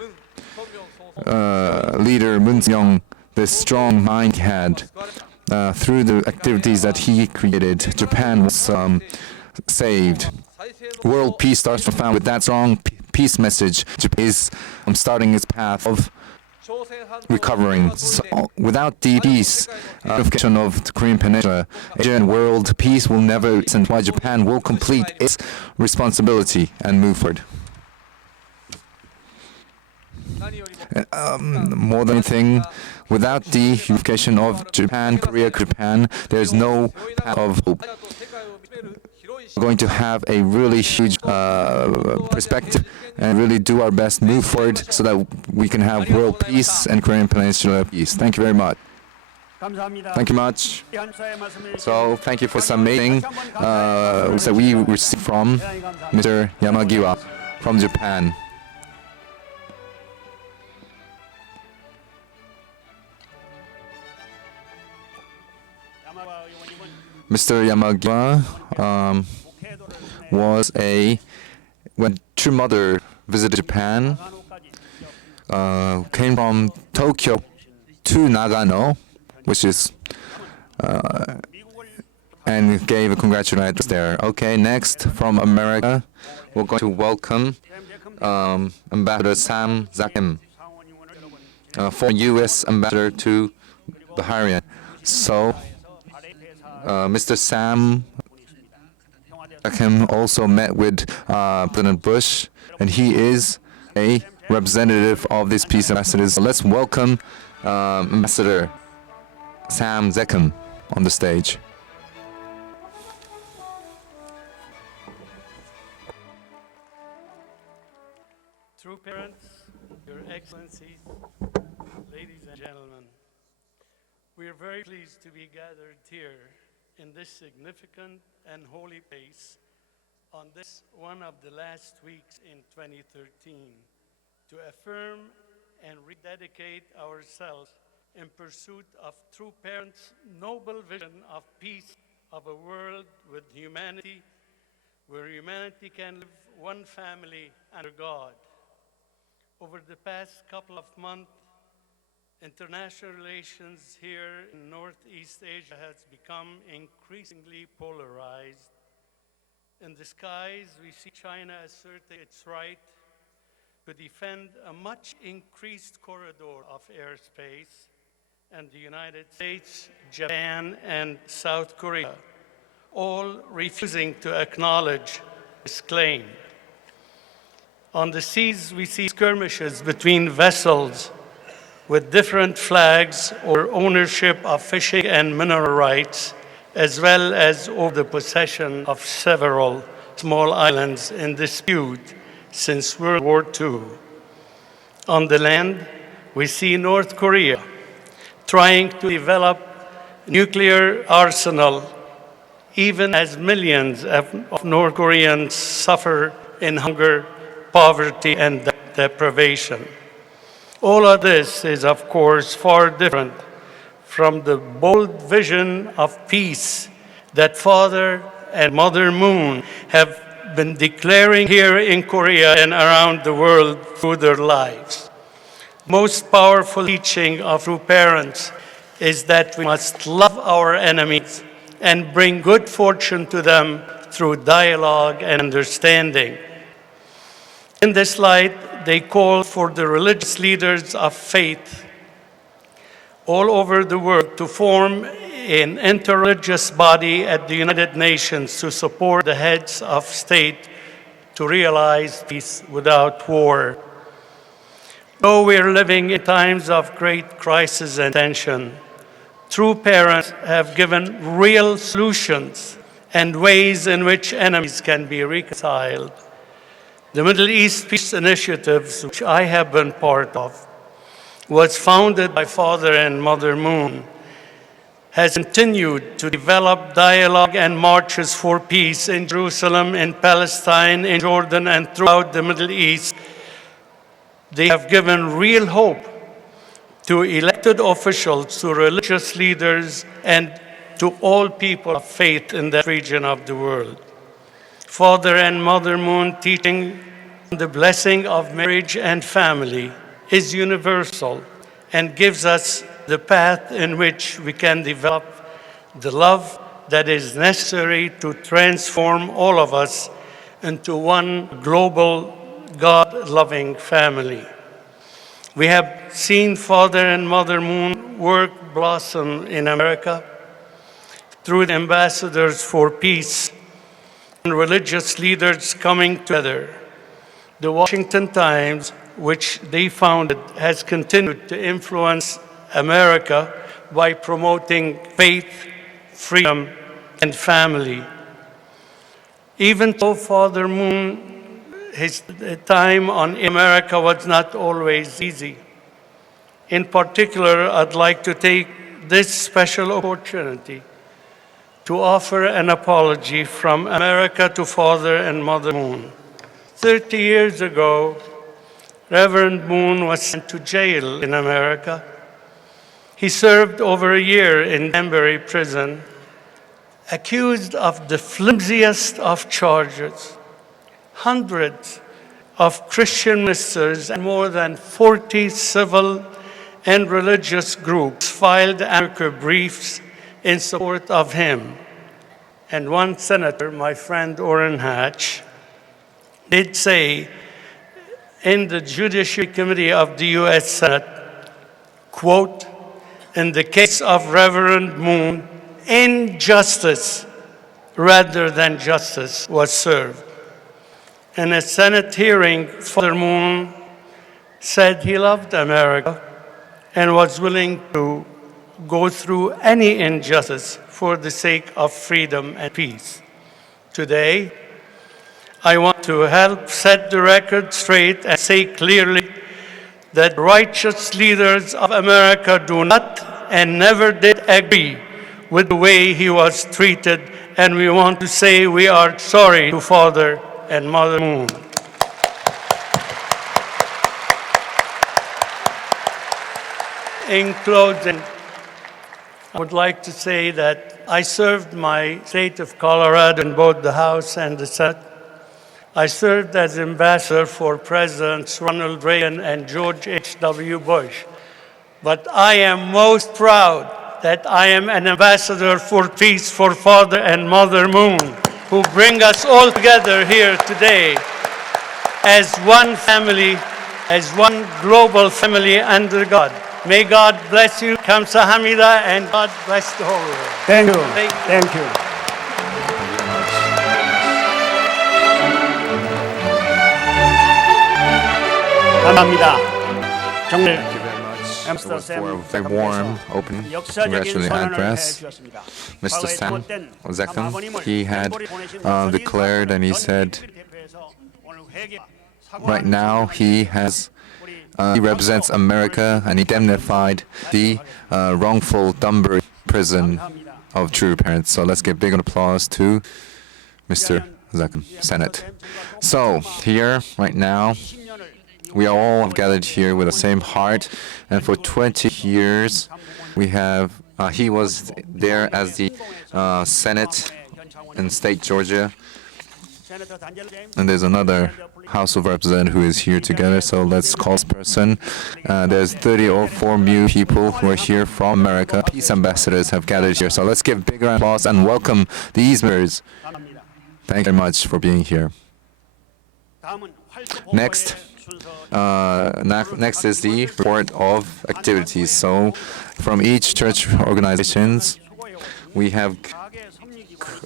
Leader Moon Young, the strong mind he had, through the activities that he created, Japan was saved. World peace starts from found with that strong peace message. Japan is starting its path of recovering. So, without the peace, unification of the Korean Peninsula, Asia and world peace will never, and why Japan will complete its responsibility and move forward. More than anything, without the unification of Japan, Korea, Japan, there's no path of hope. We're going to have a really huge perspective and really do our best, move forward so that we can have world peace and Korean Peninsula peace. Thank you very much. Thank you much. So thank you for submitting that we received from Mr. Yamagiwa from Japan. Mr. Yamagiwa when true mother visited Japan, came from Tokyo to Nagano, which is, and gave a congratulations there. Okay, next from America, we're going to welcome Ambassador Sam Zakim, former U.S. Ambassador to Bahrain. So, Mr. Sam Zakim also met with President Bush, and he is a representative of this peace ambassadors. So let's welcome Ambassador Sam Zakim on the stage. True parents, Your Excellencies, ladies and gentlemen, we are very pleased to be gathered here in this significant and holy place on this one of the last weeks in 2013 to affirm and rededicate ourselves in pursuit of true parents' noble vision of peace, of a world with humanity, where humanity can live one family under God. Over the past couple of months, international relations here in Northeast Asia has become increasingly polarized. In the skies, we see China asserting its right to defend a much increased corridor of airspace, and the United States, Japan, and South Korea all refusing to acknowledge this claim. On the seas, we see skirmishes between vessels with different flags or ownership of fishing and mineral rights, as well as over the possession of several small islands in dispute since World War II. On the land, we see North Korea trying to develop nuclear arsenal, even as millions of North Koreans suffer in hunger, poverty, and deprivation. All of this is, of course, far different from the bold vision of peace that Father and Mother Moon have been declaring here in Korea and around the world through their lives. Most powerful teaching of true parents is that we must love our enemies and bring good fortune to them through dialogue and understanding. In this light, they call for the religious leaders of faith all over the world to form an interreligious body at the United Nations to support the heads of state to realize peace without war. Though we are living in times of great crisis and tension, true parents have given real solutions and ways in which enemies can be reconciled. The Middle East Peace Initiative, which I have been part of, was founded by Father and Mother Moon, has continued to develop dialogue and marches for peace in Jerusalem, in Palestine, in Jordan, and throughout the Middle East. They have given real hope to elected officials, to religious leaders, and to all people of faith in that region of the world. Father and Mother Moon teaching the blessing of marriage and family is universal and gives us the path in which we can develop the love that is necessary to transform all of us into one global, God-loving family. We have seen Father and Mother Moon work blossom in America through the ambassadors for peace and religious leaders coming together. The Washington Times, which they founded, has continued to influence America by promoting faith, freedom, and family. Even though Father Moon, his time on America was not always easy. In particular, I'd like to take this special opportunity to offer an apology from America to Father and Mother Moon. 30 years ago, Reverend Moon was sent to jail in America. He served over a year in Danbury prison, accused of the flimsiest of charges. Hundreds of Christian ministers and more than 40 civil and religious groups filed amicus briefs in support of him. And one senator, my friend Orrin Hatch, did say in the Judiciary Committee of the U.S. Senate, quote, "In the case of Reverend Moon, injustice rather than justice was served." In a Senate hearing, Father Moon said he loved America and was willing to go through any injustice for the sake of freedom and peace. Today, I want to help set the record straight and say clearly that righteous leaders of America do not and never did agree with the way he was treated, and we want to say we are sorry to Father and Mother Moon. In closing, I would like to say that I served my state of Colorado in both the House and the Senate. I served as ambassador for Presidents Ronald Reagan and George H.W. Bush. But I am most proud that I am an ambassador for peace for Father and Mother Moon, who bring us all together here today as one family, as one global family under God. May God bless you, Kamsahamnida, and God bless the whole world. Thank you. Thank you. 감사합니다. 정말 Thank you very much. It 햄스터 was 샘 for a very warm opening. 역사적인 Congratulating 선언을 address. 해주셨습니다. Mr. 과거에 Sam 잘못된 Zakam, 아버님을 he had 덴버리 보내신 declared and he 전 said 인류를 대표해서 오늘 회개, right 사과하는 now he represents America and indemnified the wrongful Dunbury prison of true parents. So let's give big applause to Mr. Zakam, Senate. So here, right now, we are all gathered here with the same heart, and for 20 years, we have. He was there as the Senate in state Georgia, and there's another House of Representatives who is here together. So let's call this person. There's 30 or 4 new people who are here from America. Peace ambassadors have gathered here. So let's give big round of applause and welcome these members. Thank you very much for being here. Next. Next is the report of activities. So, from each church organizations, we have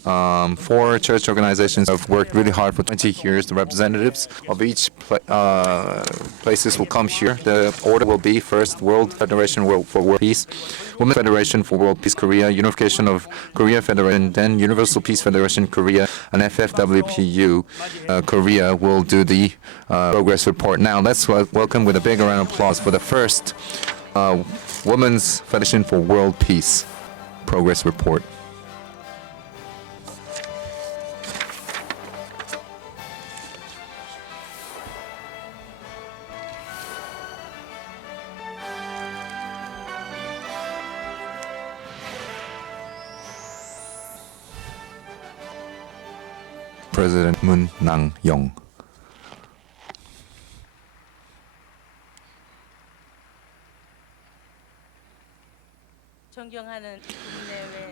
4 church organizations have worked really hard for 20 years. The representatives of each places will come here. The order will be first World Federation for World Peace, Women's Federation for World Peace Korea, Unification of Korea Federation, then Universal Peace Federation Korea, and FFWPU Korea will do the progress report. Now let's welcome with a big round of applause for the first Women's Federation for World Peace progress report. President Moon Nang-yong.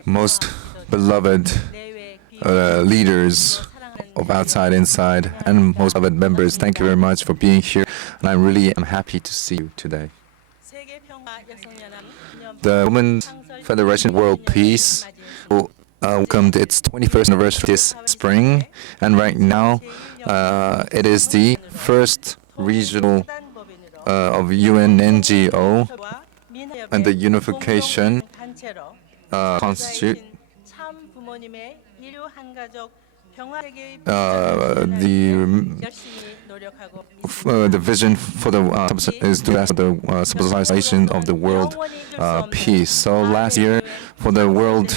Most beloved leaders of outside, inside, and most beloved members, thank you very much for being here, and I really am happy to see you today. The Women's Federation World Peace welcomed its 21st anniversary this spring, and right now it is the first regional of UN NGO and the Unification constitute the vision for the is to ask the civilization of the world peace. So last year for the world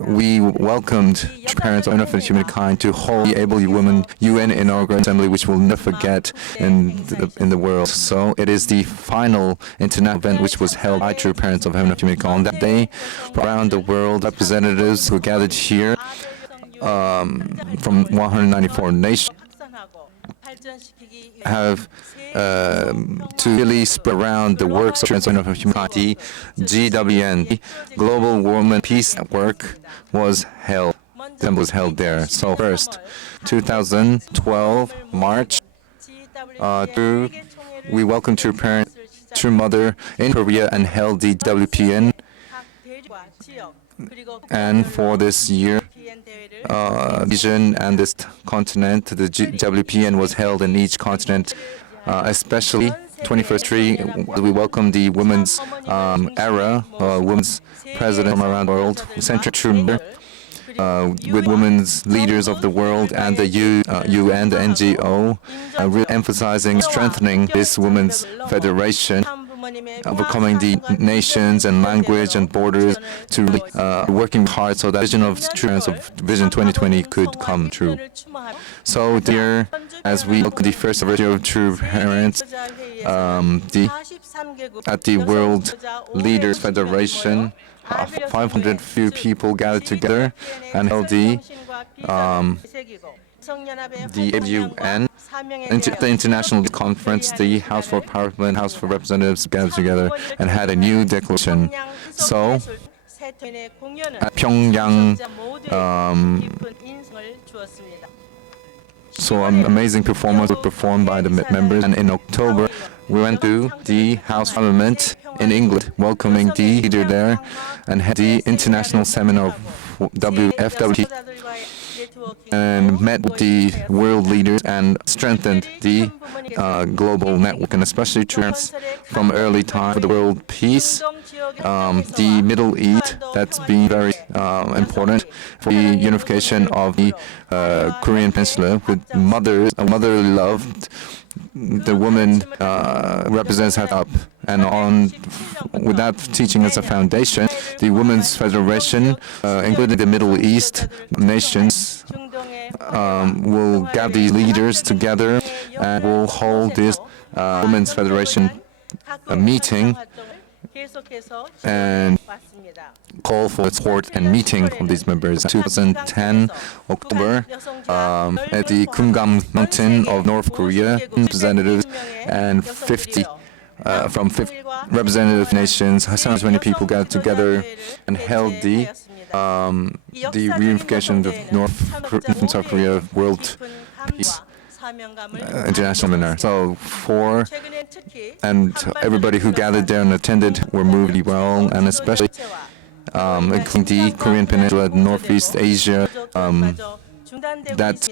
we welcomed parents of infant humankind to hold the Able Women UN Inaugural Assembly, which we'll never forget in the world. So it is the final international event which was held by true parents of humankind. On that day, around the world, representatives who gathered here from 194 nations have to really spread around the works of humanity. GWN, Global Women Peace Network, was held there. So first, 2012 March, we welcomed True Parent, True Mother in Korea and held the WPN. And for this year, region and this continent, the WPN was held in each continent, especially 21st century. We welcome the women's era, women's president from around the world, central true with women's leaders of the world and the UN, the NGO, really emphasizing, strengthening this women's federation, overcoming the nations and language and borders to really working hard so that vision of Vision 2020 could come true. So dear, as we look at the first anniversary of True Parents, at the World Leaders Federation, 500 few people gathered together and held the UN, the international conference, the House for Parliament, House for Representatives gathered together and had a new declaration. So, at Pyongyang, so an amazing performance was performed by the members, and in October we went to the House Parliament in England, welcoming the leader there, and had the international seminar of FWT, and met with the world leaders and strengthened the global network, and especially trends from early time for the world peace, the Middle East, that's been very important for the unification of the Korean Peninsula with motherly love. The woman represents her up, and with that teaching as a foundation, the Women's Federation, including the Middle East nations, will gather these leaders together and will hold this Women's Federation meeting and call for support and meeting of these members. 2010 October at the Kumgam Mountain of North Korea, representatives and 50 from 50 representative nations, 120 people got together and held the reunification of North and South Korea World Peace International Seminar. So and everybody who gathered there and attended were moved really well, and especially including the Korean Peninsula, Northeast Asia, that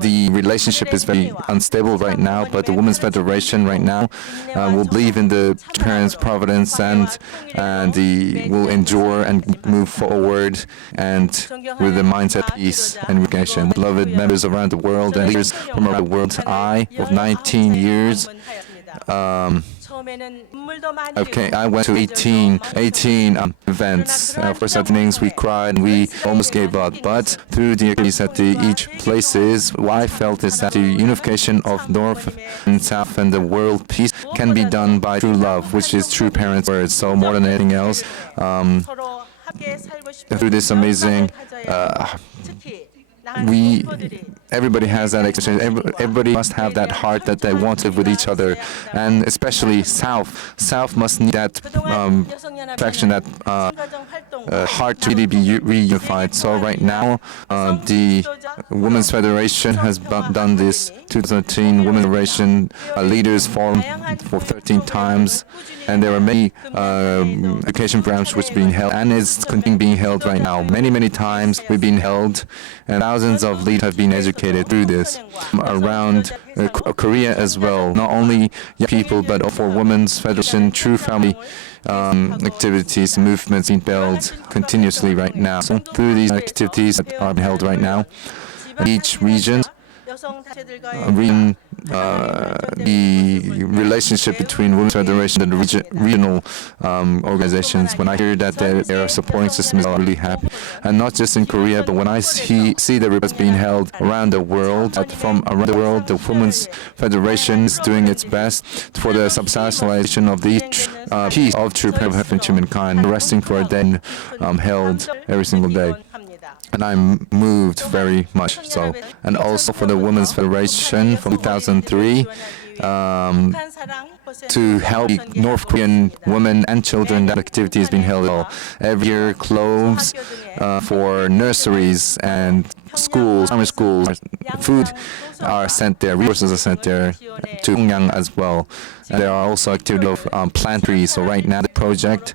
the relationship is very unstable right now, but the Women's Federation right now will believe in the parents' providence and will endure and move forward and with the mindset peace and unification. Beloved members around the world and leaders from around the world, I, of 19 years, okay, I went to 18 events. First evenings we cried and we almost gave up. But through the activities at each places, what I felt is that the unification of North and South and the world peace can be done by true love, which is true parents' words. So more than anything else, through this amazing, everybody has that experience. Everybody must have that heart that they want to live with each other, and especially South must need that affection, that heart to really be reunified. So right now, the Women's Federation has done this. 2013 Women's Federation Leaders Forum for 13 times, and there are many education programs which are being held, and it's continuing being held right now. Many times we've been held, and thousands of leaders have been educated through this around Korea as well. Not only young people, but for Women's Federation, True Family activities, movements being held continuously right now. So through these activities that are being held right now, each region, the relationship between Women's Federation and the regional organizations. When I hear that their supporting system is really happy, and not just in Korea, but when I see the reports being held around the world, from around the world, the Women's Federation is doing its best for the substantialization of the peace of true heaven to humankind, resting for a day held every single day. And I'm moved very much so. And also for the Women's Federation from 2003 to help North Korean women and children, that activity is being held every year. Clothes for nurseries and schools, primary schools, food are sent there, resources are sent there to Pyongyang as well. And there are also activities of plant trees. So right now the project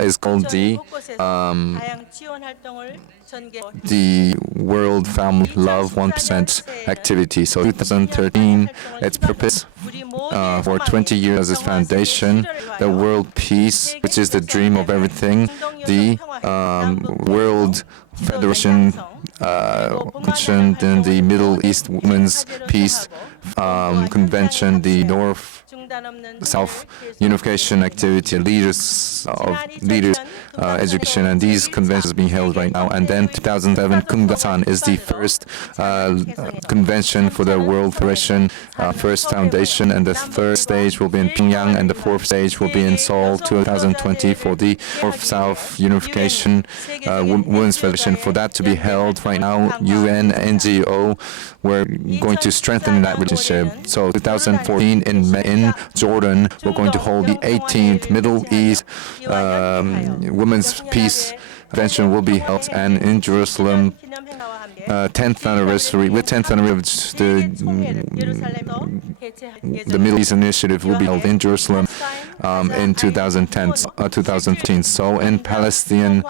is called the World Family Love 1% activity. So 2013, its purpose for 20 years as its foundation, the world peace, which is the dream of everything, the World Federation Convention, then the Middle East Women's Peace Convention, the South Unification activity, leaders education, and these conventions being held right now. And then 2007 Kumgasan is the first convention for the World Federation, first foundation, and the third stage will be in Pyongyang, and the fourth stage will be in Seoul 2020 for the North-South Unification Women's Federation. For that to be held right now, UN, NGO, we're going to strengthen that relationship. So 2014 in Jordan, we're going to hold the 18th Middle East Women's Peace Convention will be held, and in Jerusalem, 10th anniversary of the Middle East Initiative will be held in Jerusalem in 2015. So in Palestinian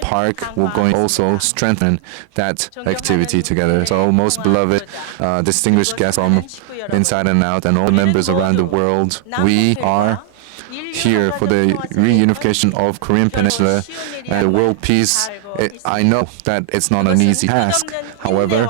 Park, we're going to also strengthen that activity together. So most beloved, distinguished guests from inside and out, and all the members around the world, we are here for the reunification of Korean Peninsula and the world peace. I know that it's not an easy task. However,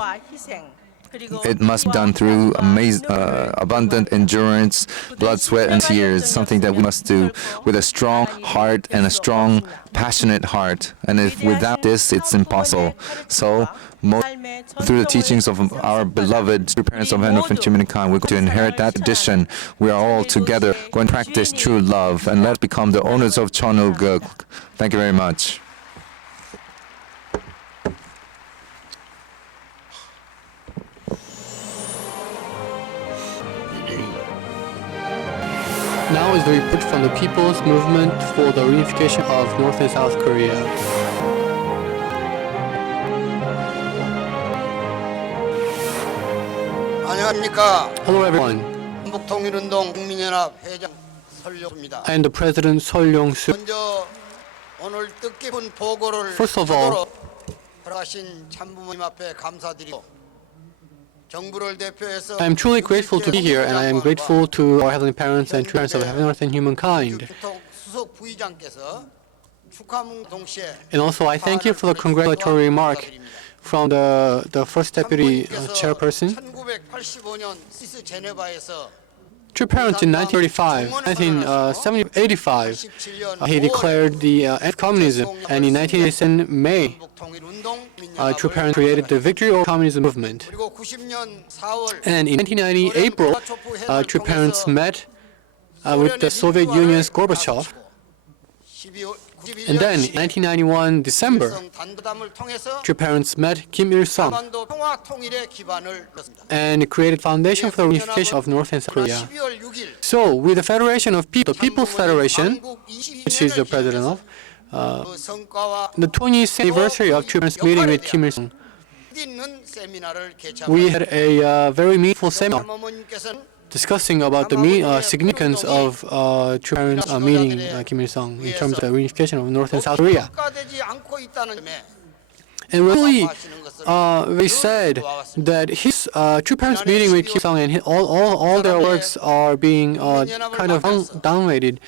it must be done through abundant endurance, blood, sweat, and tears, something that we must do with a strong heart and a strong, passionate heart. And if without this, it's impossible. So, through the teachings of our beloved parents of humankind, we're going to inherit that tradition. We are all together going to practice true love, and let's become the owners of Cheon Il-guk. Thank you very much. Now is the report from the People's Movement for the Reunification of North and South Korea. 안녕하십니까. Hello everyone. 북통일운동 국민연합 회장 설용수입니다. I am the President Seol Yong-soo. 먼저 오늘 뜻깊은 보고를 First of all, 하도록 돌아가신 참부모님 앞에 감사드리고 정부를 대표해서 I am truly grateful to be here, and I am grateful to our Heavenly Parents and true parents of heaven, earth, and humankind. 수석 부의장께서 축하문 동시에 And also, I thank you for the congratulatory remark from the First Deputy Chairperson. 1985년 스위스 제네바에서 True parents in 1985, he declared the end of communism, and in 1987 May, True parents created the Victory Over Communism movement. 그리고 90년 4월 And in 1990 April, True parents met with the Soviet Union's Gorbachev, And then, in 1991 December, two parents met Kim Il-sung and created foundation for the reunification of North and South Korea. So, with the Federation of People, People's Federation, which he's the president of, the 20th anniversary of two parents meeting with Kim Il-sung, we had a very meaningful seminar discussing about the significance of two parents meeting Kim Il-sung in terms of the reunification of North and South Korea. And really, we said that his two parents meeting with Kim Il-sung and all their works are being kind of downrated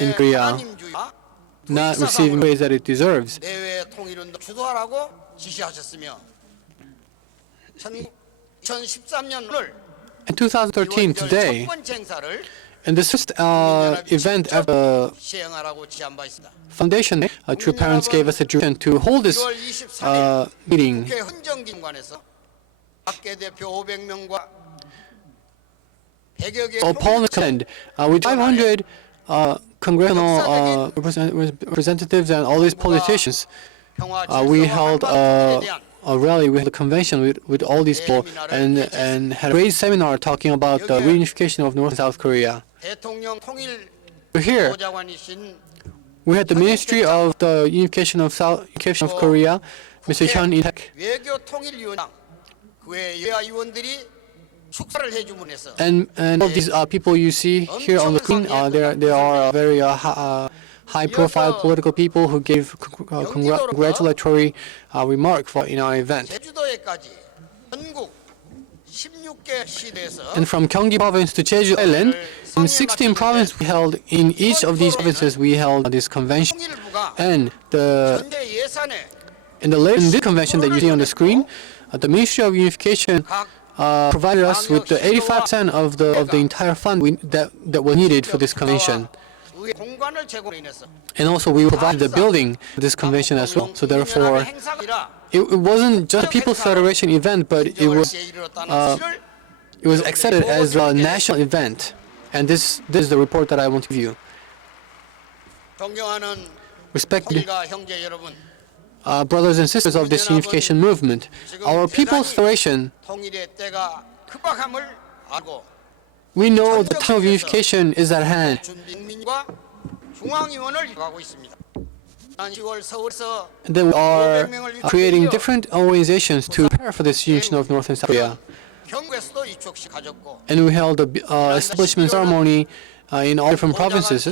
in Korea, not receiving praise that it deserves. In 2013, today, in the first event of the foundation, True Parents gave us a direction to hold this meeting. Paul Command, with 500 congressional representatives and all these politicians, we held a rally, we had a convention with all these people and had a great seminar talking about the reunification of North and South Korea. Here, we had the Ministry of the Unification of Korea, Mr. Cheon and all these people you see here on the screen, they are very high-profile political people who gave congratulatory remark in our event. And from Gyeonggi Province to Jeju Island, in 16 provinces we held, in each of these provinces we held this convention. And in this convention that you see on the screen, the Ministry of Unification provided us with the 85% of the entire fund that was needed for this convention. And also we provided the building for this convention as well. So therefore, it wasn't just a People's Federation event, but it was accepted as a national event. And this is the report that I want to give you. Respected brothers and sisters of this unification movement, our People's Federation, we know the time of unification is at hand. Then we are creating different organizations to prepare for this union of North and South Korea. And we held the establishment ceremony in all different provinces.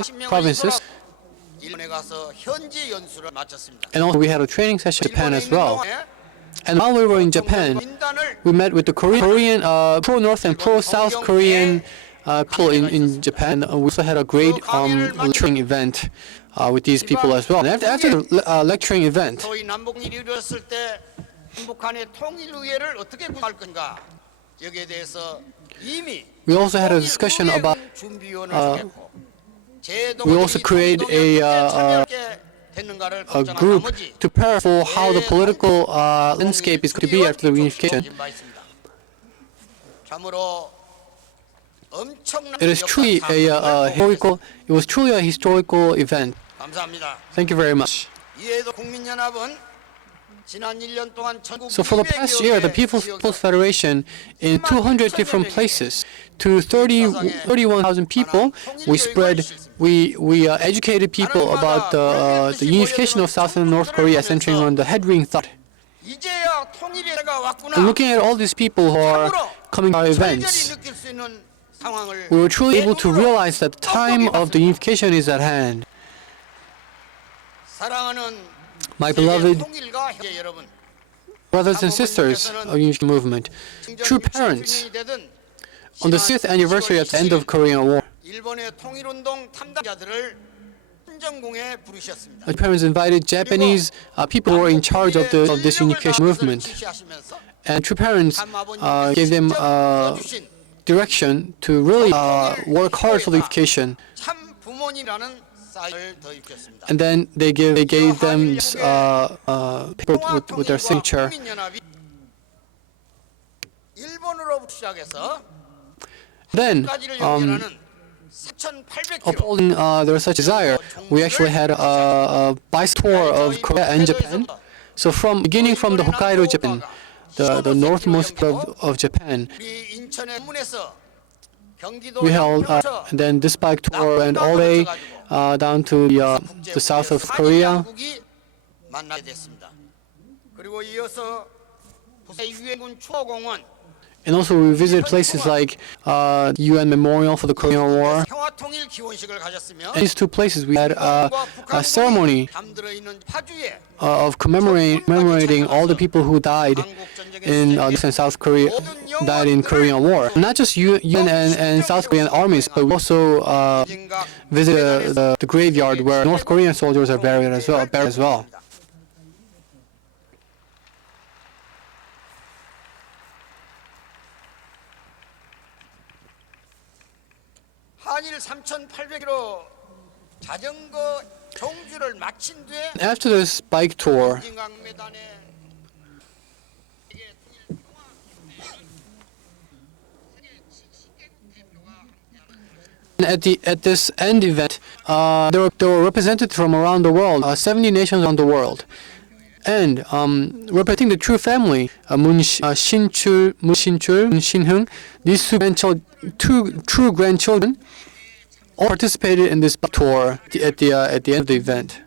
And also we had a training session in Japan as well. And while we were in Japan, we met with the Korean pro-North and pro-South Korean people in Japan. We also had a great lecturing event with these people as well. And after the lecturing event, we also had a discussion about, we also created a group to prepare for how the political landscape is going to be after the reunification. It was truly a historical event. Thank you very much. So for the past year, the People's Federation in 200 different places to 31,000 people, we educated people about the unification of South and North Korea, centering on the head-ring thought. And looking at all these people who are coming to our events, we were truly able to realize that the time of the unification is at hand. My beloved brothers and sisters of the Unification movement, true parents, on the 6th anniversary at the end of Korean War, the parents invited Japanese people who were in charge of this unification movement, and true parents gave them direction to really work hard for the unification. And then they gave them this paper with their signature. Then upholding their such desire, we actually had a bicycle tour of Korea and Japan. So beginning from the Hokkaido, Japan, the northmost part of Japan, we held, and then this bike tour went all the way down to the south of Korea. And also we visited places like UN Memorial for the Korean War. And these two places we had a ceremony of commemorating all the people who died in North and South Korea, died in Korean War. Not just UN and South Korean armies, but we also visited the graveyard where North Korean soldiers are buried as well. After this bike tour, at this end event, there were representatives from around the world, 70 nations around the world, and representing the True family, Moon Shin-chul, Moon Shin-hung, these two true grandchildren, all participated in this bike tour at the end of the event.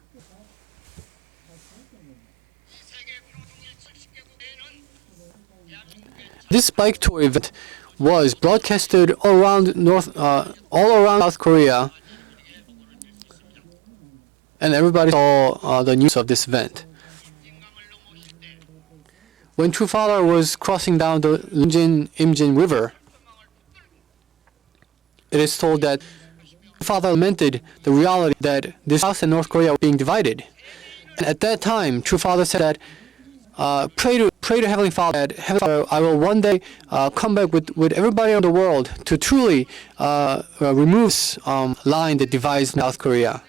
This bike tour event was broadcasted all around South Korea, and everybody saw the news of this event. When True Father was crossing down the Imjin River, it is told that Father lamented the reality that this South and North Korea were being divided. And at that time, True Father said that pray to Heavenly Father that Heavenly Father, I will one day come back with everybody in the world to truly remove this line that divides South Korea.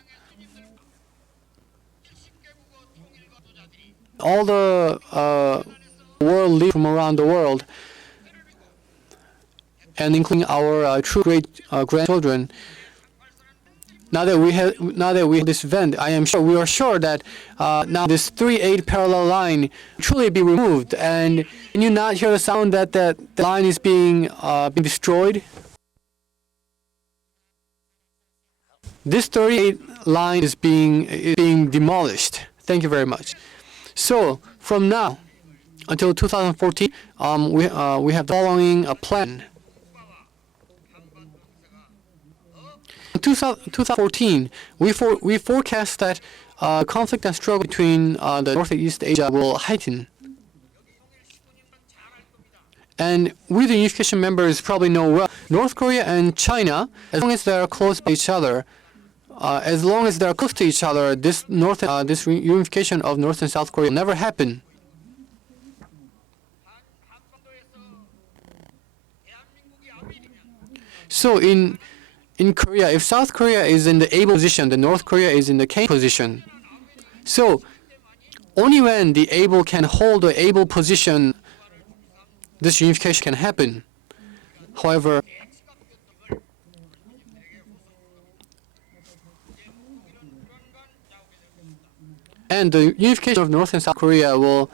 All the world leaders from around the world, and including our true great grandchildren. Now that we have this event, we are sure that now this 3/8 parallel line will truly be removed. And can you not hear the sound that the line is being destroyed? This 38 line is being demolished. Thank you very much. So from now until 2014, we have the following plan. In 2014, we forecast that conflict and struggle between the Northeast Asia will heighten. And we, the Unification members, probably know well, North Korea and China, as long as they are close by each other, this reunification of North and South Korea will never happen. So in Korea, if South Korea is in the able position, then North Korea is in the capable position. So only when the able can hold the able position, this unification can happen. However, and the unification of North and South Korea will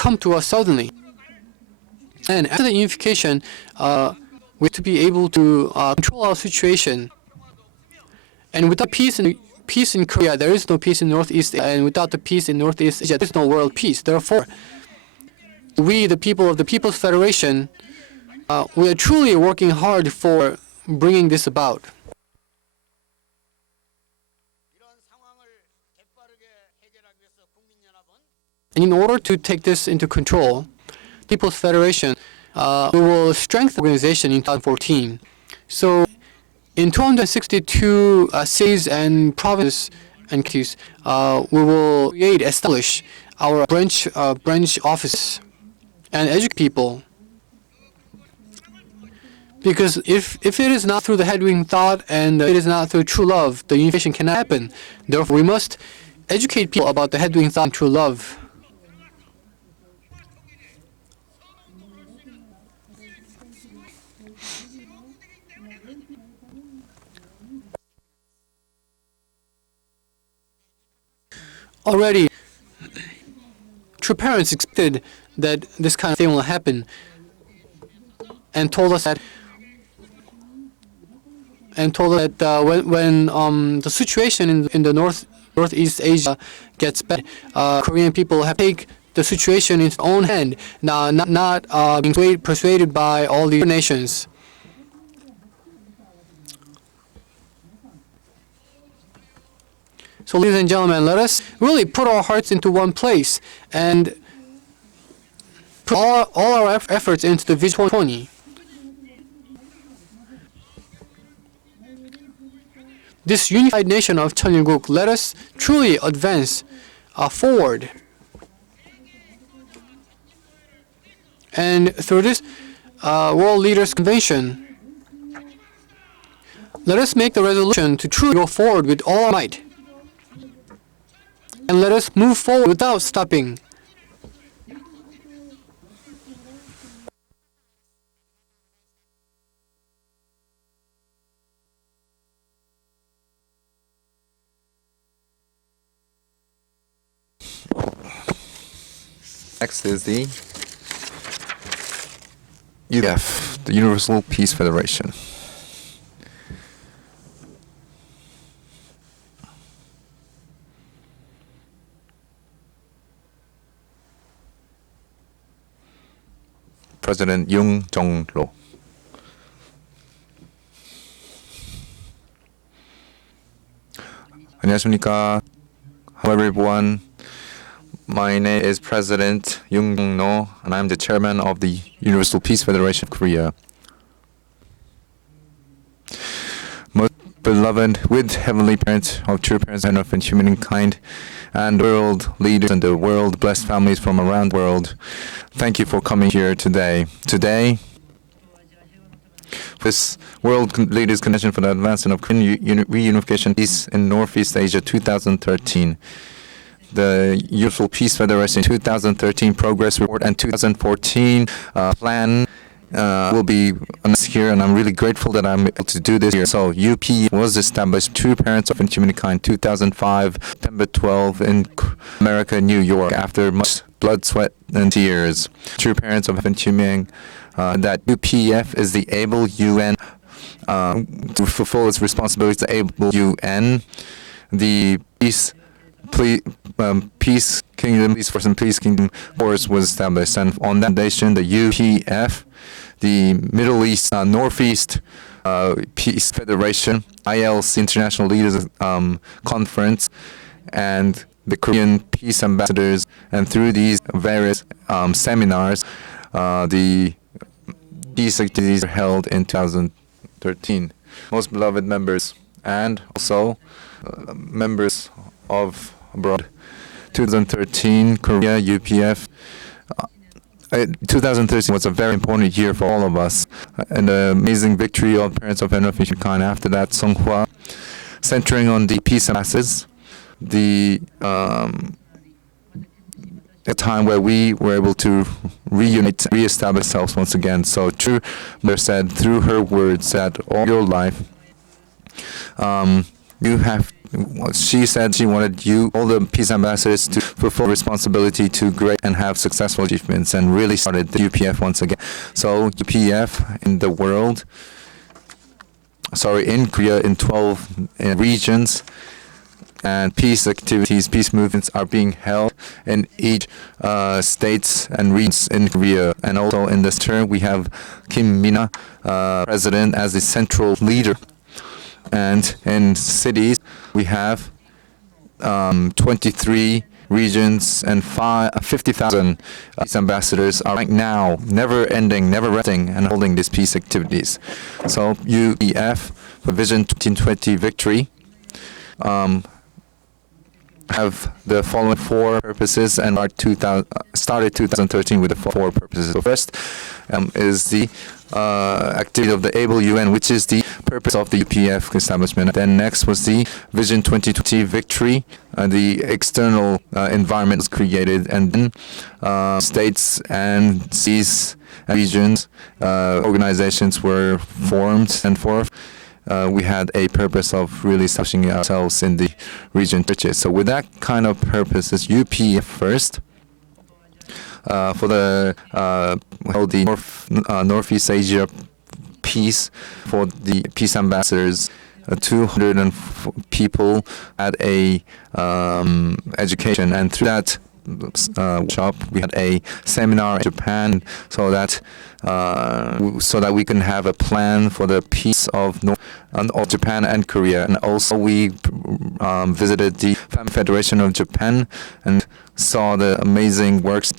come to us suddenly. And after the unification, we have to be able to control our situation. And without peace in Korea, there is no peace in Northeast Asia. And without the peace in Northeast Asia, there is no world peace. Therefore, we, the people of the People's Federation, we are truly working hard for bringing this about. And in order to take this into control, People's Federation, we will strengthen the organization in 2014. So, in 262 cities and provinces and counties, we will establish our branch office and educate people. Because if it is not through the headway thought and it is not through true love, the unification cannot happen. Therefore, we must educate people about the headway thought and true love. already true parents expected that this kind of thing will happen and told us that when the situation in the Northeast Asia gets bad, Korean people have to take the situation into their own hand, not being persuaded by all the nations. So, ladies and gentlemen, let us really put our hearts into one place and put all our efforts into the Vision 2020. This unified nation of Cheon, let us truly advance forward. And through this World Leaders Convention, let us make the resolution to truly go forward with all our might. And let us move forward without stopping. Next is the UPF, the Universal Peace Federation. President Yoon Jong-lo. 안녕하십니까. Hello everyone. My name is President Yoon Jong-lo, and I'm the chairman of the Universal Peace Federation of Korea. Most beloved with heavenly parents of true parents and of humankind, and world leaders and the world blessed families from around the world, thank you for coming here today. Today, this World Leaders Convention for the Advancement of Korean Reunification Peace in Northeast Asia 2013. The Universal Peace Federation 2013 Progress Report and 2014 plan will be announced here, and I'm really grateful that I'm able to do this here. So UP was established, True Parents of Humankind, 2005, September 12 in America, New York, after much blood, sweat, and tears. True Parents of Humankind, that UPF is the able UN to fulfill its responsibilities, the able UN, the peace kingdom, peace force and peace kingdom force was established, and on that foundation, the UPF, the Middle East Northeast Peace Federation, ILC International Leaders Conference, and the Korean Peace Ambassadors, and through these various seminars, the peace activities are held in 2013. Most beloved members, and also members of abroad, 2013 Korea UPF. 2013 was a very important year for all of us, and the amazing victory of parents of Reunification. After that, Songhwa, centering on the peace ambassadors, a time where we were able to reunite, reestablish ourselves once again. So True Mother said through her words that all your life, she said she wanted you, all the peace ambassadors, to fulfill responsibility to great and have successful achievements, and really started the UPF once again. So UPF in the world, in Korea, in 12 regions, and peace activities, peace movements are being held in each states and regions in Korea. And also in this term, we have Kim Mina, president, as the central leader. And in cities, we have 23 regions and 50,000 peace ambassadors are right now, never ending, never resting, and holding these peace activities. So UPF, for Vision 2020 Victory, have the following four purposes, and started 2013 with the four purposes. So first is the activity of the Able UN, which is the purpose of the UPF establishment. Then next was the Vision 2020 Victory, the external environment was created, and then states and cities and regions, organizations were formed and forth. we had a purpose of really establishing ourselves in the region churches. So with that kind of purpose, it's UPF first. For the held the Northeast Asia peace for the peace ambassadors. 200 people had a education, and through that workshop we had a seminar in Japan, so that we can have a plan for the peace of Japan and Korea. And also we visited the Family Federation of Japan and saw the amazing works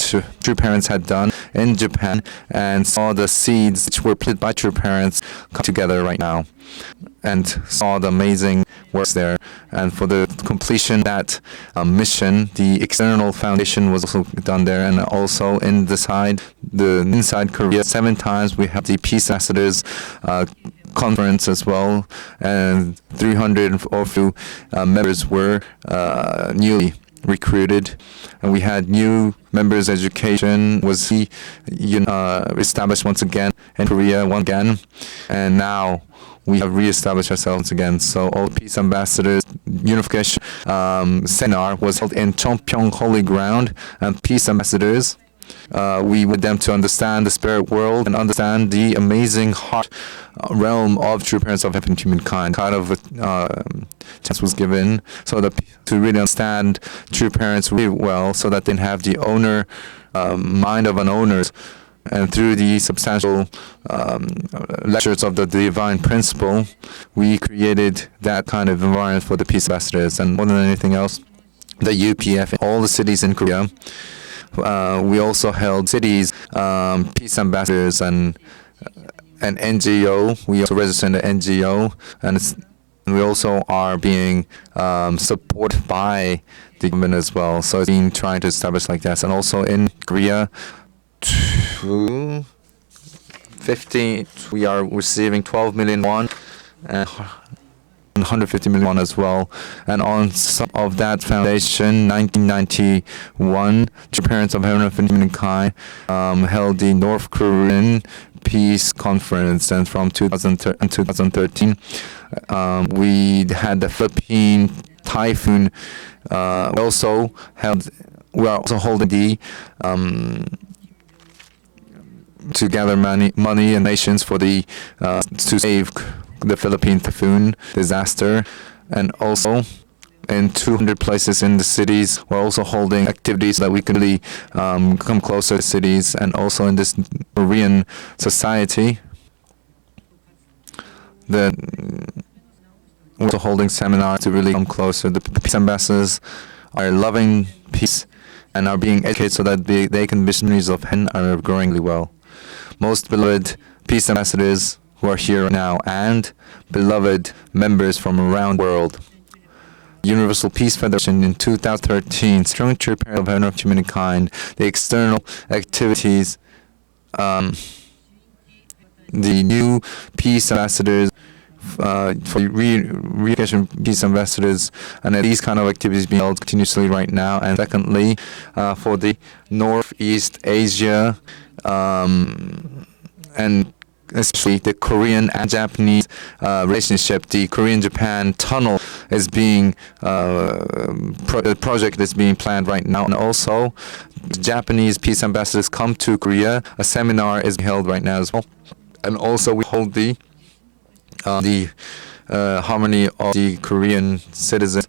True Parents had done in Japan, and saw the seeds which were planted by True Parents come together right now, and saw the amazing works there. And for the completion of that mission, the external foundation was also done there, and also inside Korea, 7 times we have the Peace Ambassadors conference as well, and 300 or few members were newly recruited, and we had new members' education was established once again in Korea and now we have reestablished ourselves again. So all Peace Ambassadors Unification seminar was held in Cheonpyeong Holy Ground, and Peace Ambassadors, we want them to understand the spirit world and understand the amazing heart realm of True Parents of Heaven Humankind. Kind of a chance was given so that to really understand True Parents really well, so that they can have the owner mind of an owner. And through the substantial lectures of the divine principle, we created that kind of environment for the Peace Ambassadors. And more than anything else, the UPF in all the cities in Korea. We also held cities Peace Ambassadors and NGO. We also registered an NGO, and we also are being supported by the government as well. So it's been trying to establish like that. And also in Korea, 15, we are receiving 12 million won and 150 million won as well. And on some of that foundation, 1991, True Parents of Heaven and Humankind held the North Korean Peace Conference, and from 2013, we had the Philippine Typhoon. We are also holding the to gather money and nations for the to save the Philippine typhoon disaster. And also in 200 places in the cities, we're also holding activities that we can really come closer to cities. And also in this Korean society, that we're also holding seminars to really come closer. The peace ambassadors are loving peace and are being educated so that they can be missionaries of heaven, are growing really well. Most beloved peace ambassadors who are here now, and beloved members from around the world. Universal Peace Federation in 2013, strong True Parents of Heaven of Humankind, the external activities, the new peace ambassadors, for Reunification peace ambassadors, and these kind of activities being held continuously right now. And secondly, for the Northeast Asia, and especially the Korean and Japanese relationship, the Korean-Japan tunnel is being the project is being planned right now, and also Japanese peace ambassadors come to Korea. A seminar is held right now as well, and also we hold the harmony of the Korean citizens.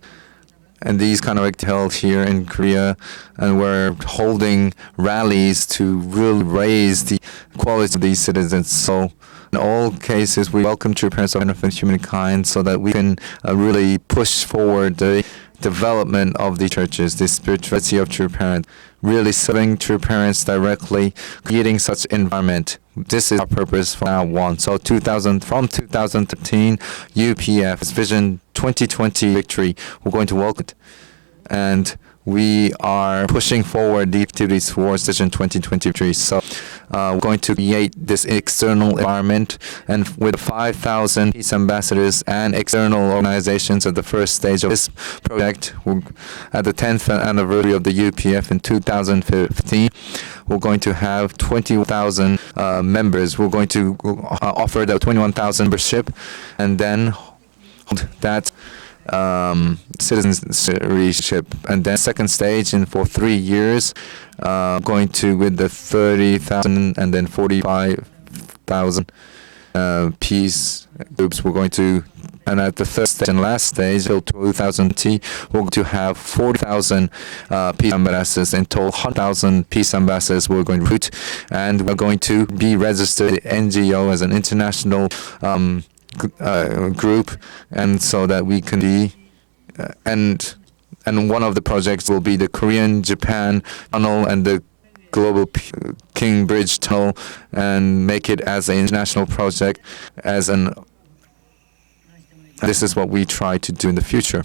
And these kind of activities held here in Korea, and we're holding rallies to really raise the quality of these citizens. So in all cases, we welcome True Parents of Humankind so that we can really push forward the development of the churches, the spirituality of True Parents, really serving True Parents directly, creating such environment. This is our purpose from now on. So from 2013, UPF's Vision 2020 Victory, we're going to welcome it. And we are pushing forward the activities towards Vision 2020 Victory. So we're going to create this external environment, and with 5,000 peace ambassadors and external organizations at the first stage of this project, at the 10th anniversary of the UPF in 2015, we're going to have 21,000 members. We're going to offer the 21,000 membership, and then that citizenship, and then second stage for 3 years, going to with the 30,000 and then 45,000 peace groups. We're going to, and at the third stage and last stage, till 2020, we're going to have 40,000 peace ambassadors, and total 100,000 peace ambassadors we're going to recruit, and we're going to be registered NGO as an international group, and so that we can be, and one of the projects will be the Korean-Japan tunnel and the Global King Bridge tunnel, and make it as an international project. This is what we try to do in the future.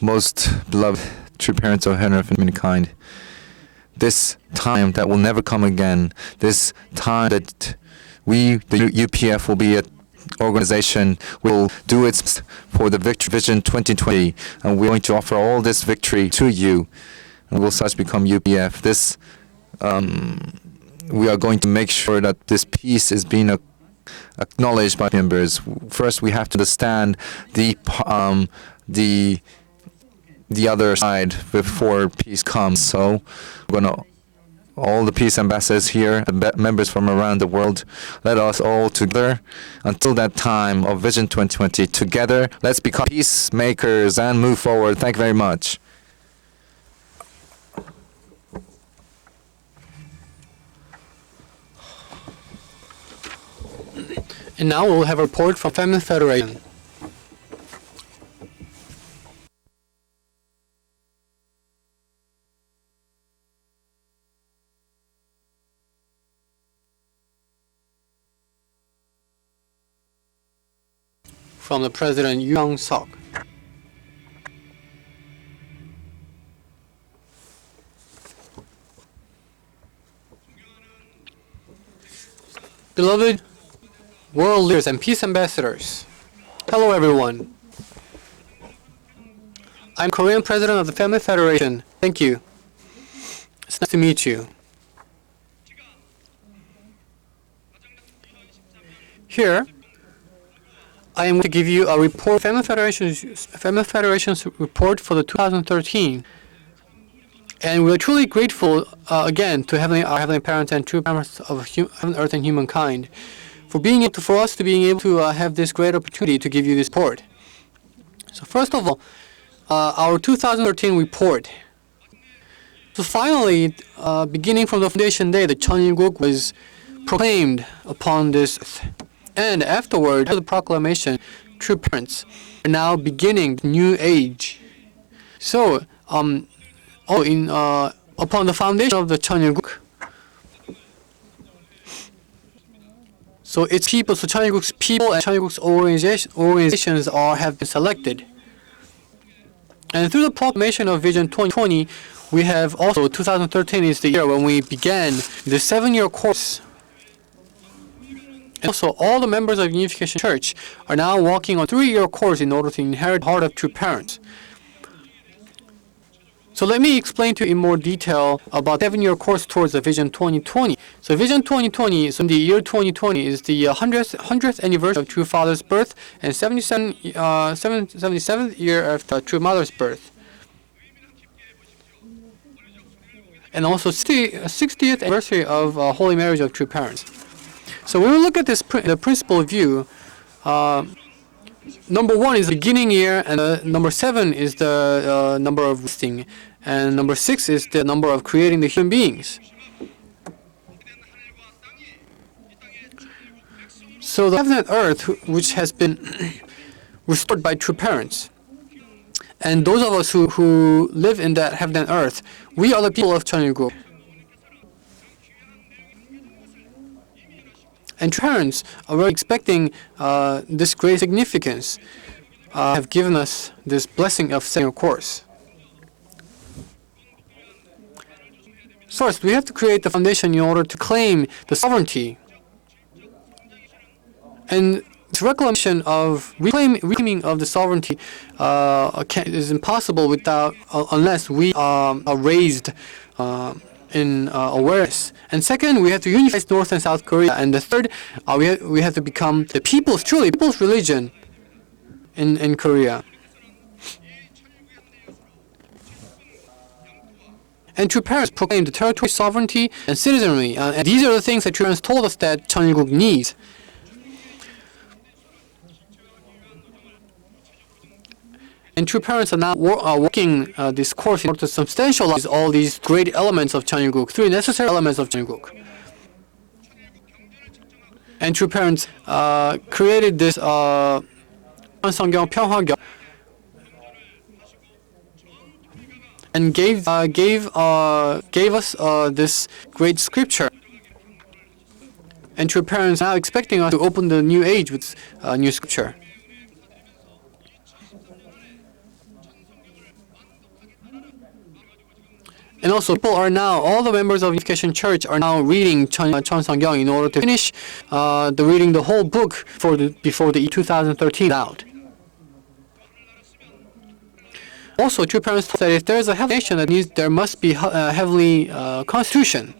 Most beloved true parents of humankind, this time that will never come again, this time that we, the UPF, will be an organization, will do its for the Victory Vision 2020, and we're going to offer all this victory to you, and we'll such become UPF. This, we are going to make sure that this peace is being acknowledged by members. First, we have to understand the other side before peace comes. So we're going to, all the peace ambassadors here, members from around the world, let us all together, until that time of Vision 2020, together, let's become peacemakers and move forward. Thank you very much. And now we'll have a report from Family Federation. From the President Young Sok. Beloved world leaders and peace ambassadors, hello everyone. I'm Korean President of the Family Federation. Thank you. It's nice to meet you. Here, I am going to give you a report, Family Federation's report for the 2013. And we're truly grateful again to our Heavenly Parents and true parents of heaven, earth, and humankind for us to being able to have this great opportunity to give you this report. So first of all, our 2013 report. So finally, beginning from the foundation day, the Cheon was proclaimed upon this earth. And afterward, the proclamation, true parents are now beginning the new age. So, upon the foundation of the Cheon, so its people, so Cheon people and Cheon organizations have been selected. And through the proclamation of Vision 2020, we have also 2013 is the year when we began the 7-year course. And also, all the members of Reunification Church are now walking on a 3-year course in order to inherit the heart of true parents. So let me explain to you in more detail about the 7-year course towards the Vision 2020. So Vision 2020, so the year 2020 is the 100th anniversary of True Father's birth and 77th year of the True Mother's birth. And also 60th anniversary of Holy Marriage of True Parents. So when we look at this, the principal view, number 1 is the beginning year, and number 7 is the number of resting, and number 6 is the number of creating the human beings. So the heaven and earth, which has been restored by true parents, and those of us who live in that heaven and earth, we are the people of Cheon. And parents are really expecting this great significance. have given us this blessing of setting a course. First, we have to create the foundation in order to claim the sovereignty. And this reclamation of reclaiming of the sovereignty is impossible without unless we are raised in awareness. And second, we have to unify North and South Korea. And the third, we have to become the people's religion in Korea. And true parents proclaim the territory sovereignty and citizenry. And these are the things that true parents told us that Cheonilguk needs. And true parents are now working this course in order to substantialize all these great elements of Cheonilguk, three necessary elements of Cheonilguk. And true parents created this 성경 평화경 and gave us this great scripture. And true parents are now expecting us to open the new age with new scripture. And also, all the members of Reunification Church are now reading Cheon Sangyeong in order to finish reading the whole book before the 2013 out. Also, true parents said if there is a heavenly nation, there must be a heavenly constitution.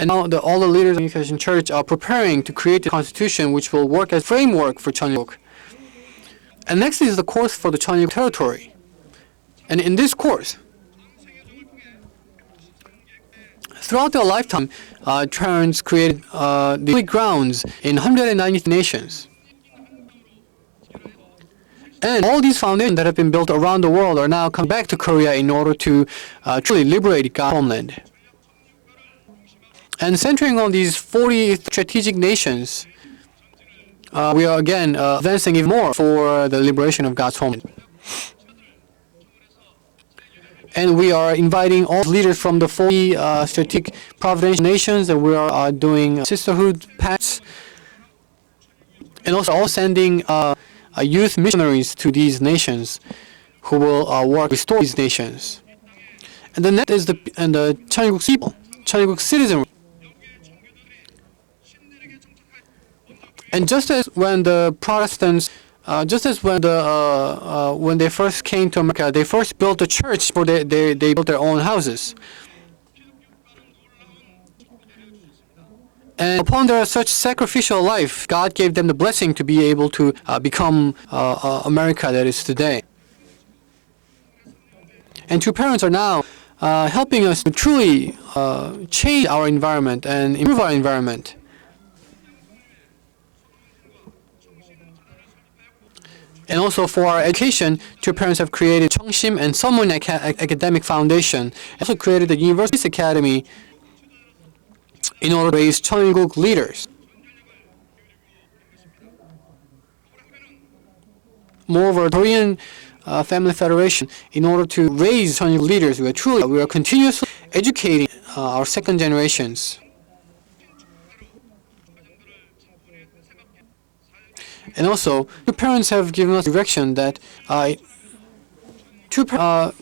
And now all the leaders of the Reunification Church are preparing to create a constitution which will work as framework for Cheonilguk. And next is the course for the Cheonilguk territory. And in this course, throughout their lifetime, parents created the grounds in 190 nations. And all these foundations that have been built around the world are now coming back to Korea in order to truly liberate God's homeland. And centering on these 40 strategic nations, we are again advancing even more for the liberation of God's homeland. And we are inviting all leaders from the 40 strategic providential nations, and we are doing sisterhood pacts, and also all sending youth missionaries to these nations who will work to restore these nations. And the next is the Cheonilguk people, Cheonilguk citizenry. And just as when the Protestants, when they first came to America, they first built a church before they built their own houses. And upon their such sacrificial life, God gave them the blessing to be able to become America that is today. And true parents are now helping us to truly change our environment and improve our environment. And also for our education, two parents have created Cheongsim and Sunmun Academic Foundation. Also created the University Academy in order to raise Cheonilguk leaders. Moreover, Korean Family Federation, in order to raise Cheonilguk leaders, we are continuously educating our second generations. And also, two parents have given us direction that so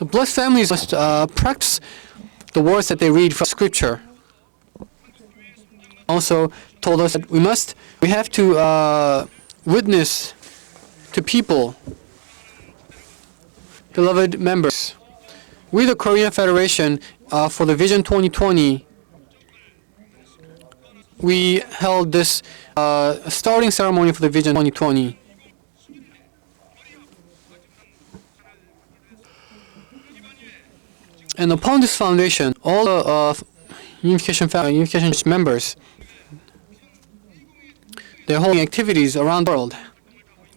blessed families must practice the words that they read from Scripture. Also, told us that we have to witness to people, beloved members. We, the Korean Federation, for the Vision 2020, we held this starting ceremony for the Vision 2020. And upon this foundation, all the Reunification members, they're holding activities around the world,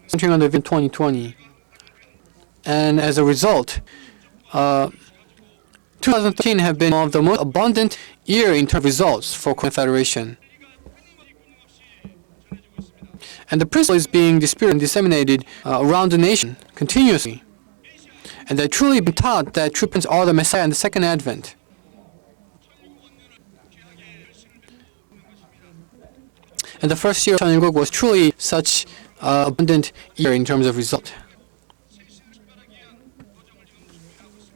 centering on the Vision 2020. And as a result, 2013 have been one of the most abundant year in terms of results for Korean Federation. And the principle is being disputed and disseminated around the nation continuously. And they truly been taught that true parents are the Messiah and the second advent. And the first year of Cheon was truly such abundant year in terms of result.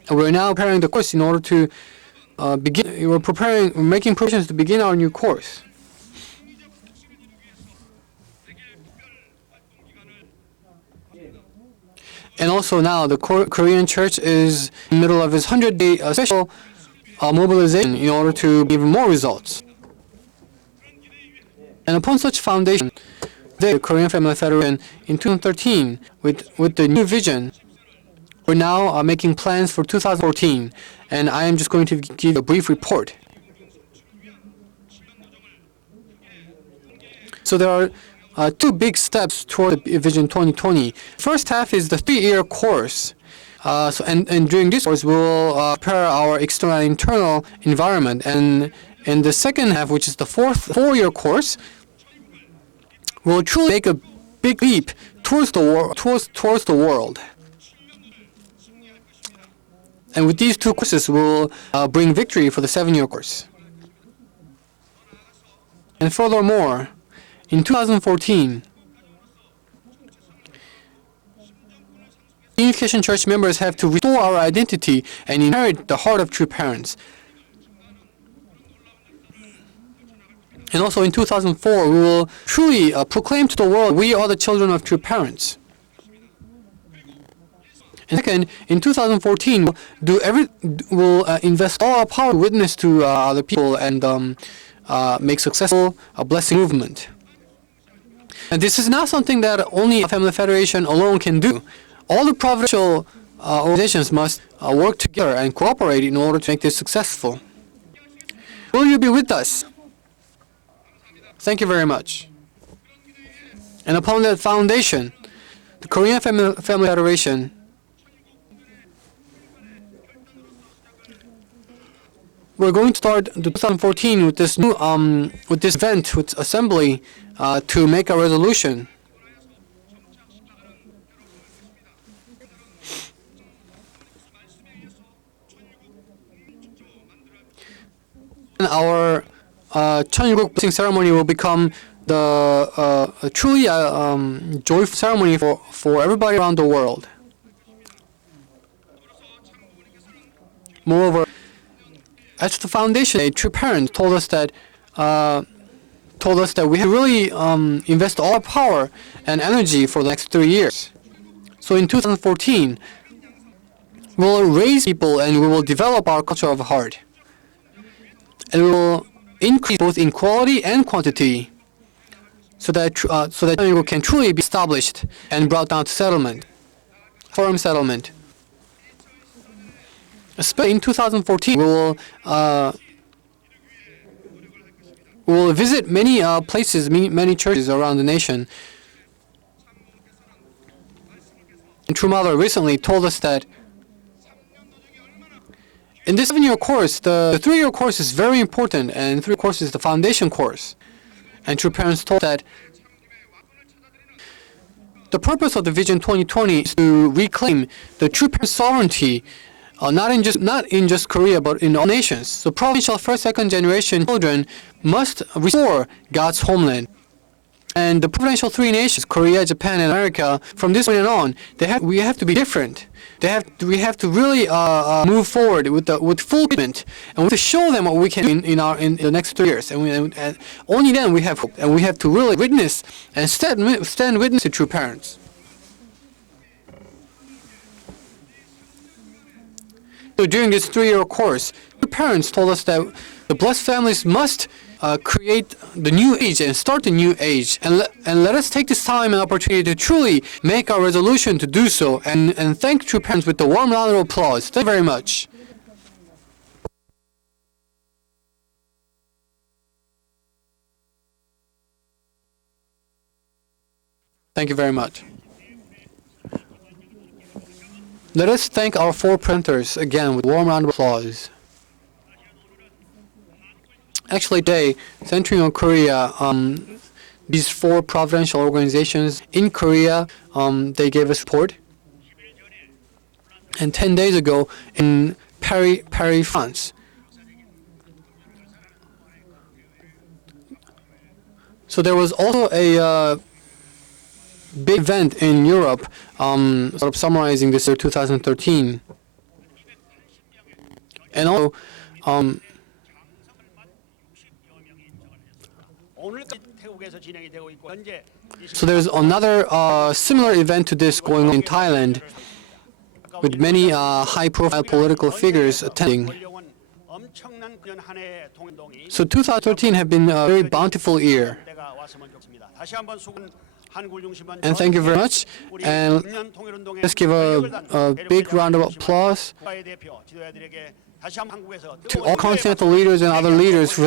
And we're now preparing the course in order to we're making preparations to begin our new course. And also now the Korean Church is in the middle of its 100-day special mobilization in order to give more results. And upon such foundation, the Korean Family Federation in 2013, with the new vision, we're now making plans for 2014. And I am just going to give a brief report. So there are two big steps toward Vision 2020. First half is the 3-year course. And during this course, we'll prepare our external and internal environment. And in the second half, which is the 4-year course, we'll truly make a big leap towards the world. And with these two courses, we'll bring victory for the 7-year course. And furthermore, in 2014, Reunification Church members have to restore our identity and inherit the heart of true parents. And also in 2004, we will truly proclaim to the world we are the children of true parents. And second, in 2014, we'll invest all our power to witness to other people and make successful a blessing movement. And this is not something that only a Family Federation alone can do. All the provincial organizations must work together and cooperate in order to make this successful. Will you be with us? Thank you very much. And upon that foundation, the Korean Family Federation we're going to start 2014 with this new with this event, with assembly, to make a resolution. And our Cheon blessing ceremony will become the truly joyful ceremony for everybody around the world. Moreover, at the foundation, true parents told us that we have really invest all our power and energy for the next 3 years. So in 2014, we will raise people and we will develop our culture of heart. And we will increase both in quality and quantity, so that Cheon can truly be established and brought down to settlement, firm settlement. Especially in 2014, we will visit many places, many churches around the nation. And True Mother recently told us that in this 7-year course, the 3-year course is very important, and 3-year course is the foundation course. And True Parents told that the purpose of the Vision 2020 is to reclaim the true parent sovereignty, not in just Korea, but in all nations. So provincial first, second generation children must restore God's homeland. And the provincial 3 nations, Korea, Japan, and America, from this point on, we have to be different. We have to really move forward with full commitment, and we have to show them what we can do in the next 3 years. And only then we have hope, and we have to really witness and stand witness to true parents. So during this 3-year course, the parents told us that the blessed families must create the new age and start the new age. And let us take this time and opportunity to truly make our resolution to do so. And thank true parents with the warm round of applause. Thank you very much. Thank you very much. Let us thank our 4 presenters again with a warm round of applause. Actually, today, centering on Korea, these 4 provincial organizations in Korea, they gave us support. And 10 days ago, in Paris, France. So there was also a big event in Europe, sort of summarizing this year 2013. And also, 오늘까지 태국에서 진행이 되고 있고 현재 so there's another similar event to this going on in Thailand, with many high-profile political figures attending. 권력은 엄청난 그년 한 해의 통행동이 So 2013 have been a very bountiful year. 때가 왔으면 좋겠습니다. 다시 한번 수군 한국을 중심한 And thank you very much. 우리 And 금년 통일운동의 let's give a big round of applause 국가의 대표 지도자들에게 다시 한번 한국에서 to all continental leaders and other leaders who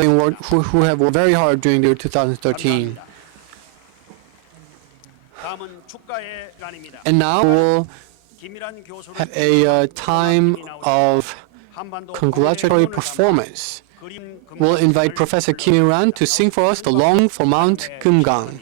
have worked very hard during the year 2013. 다음은 축가의 시간입니다. And now we'll 김일한 교수를 have a time of congratulatory performance. We'll invite Professor Kim Il-ran to sing for us the Long for Mount Kumgang.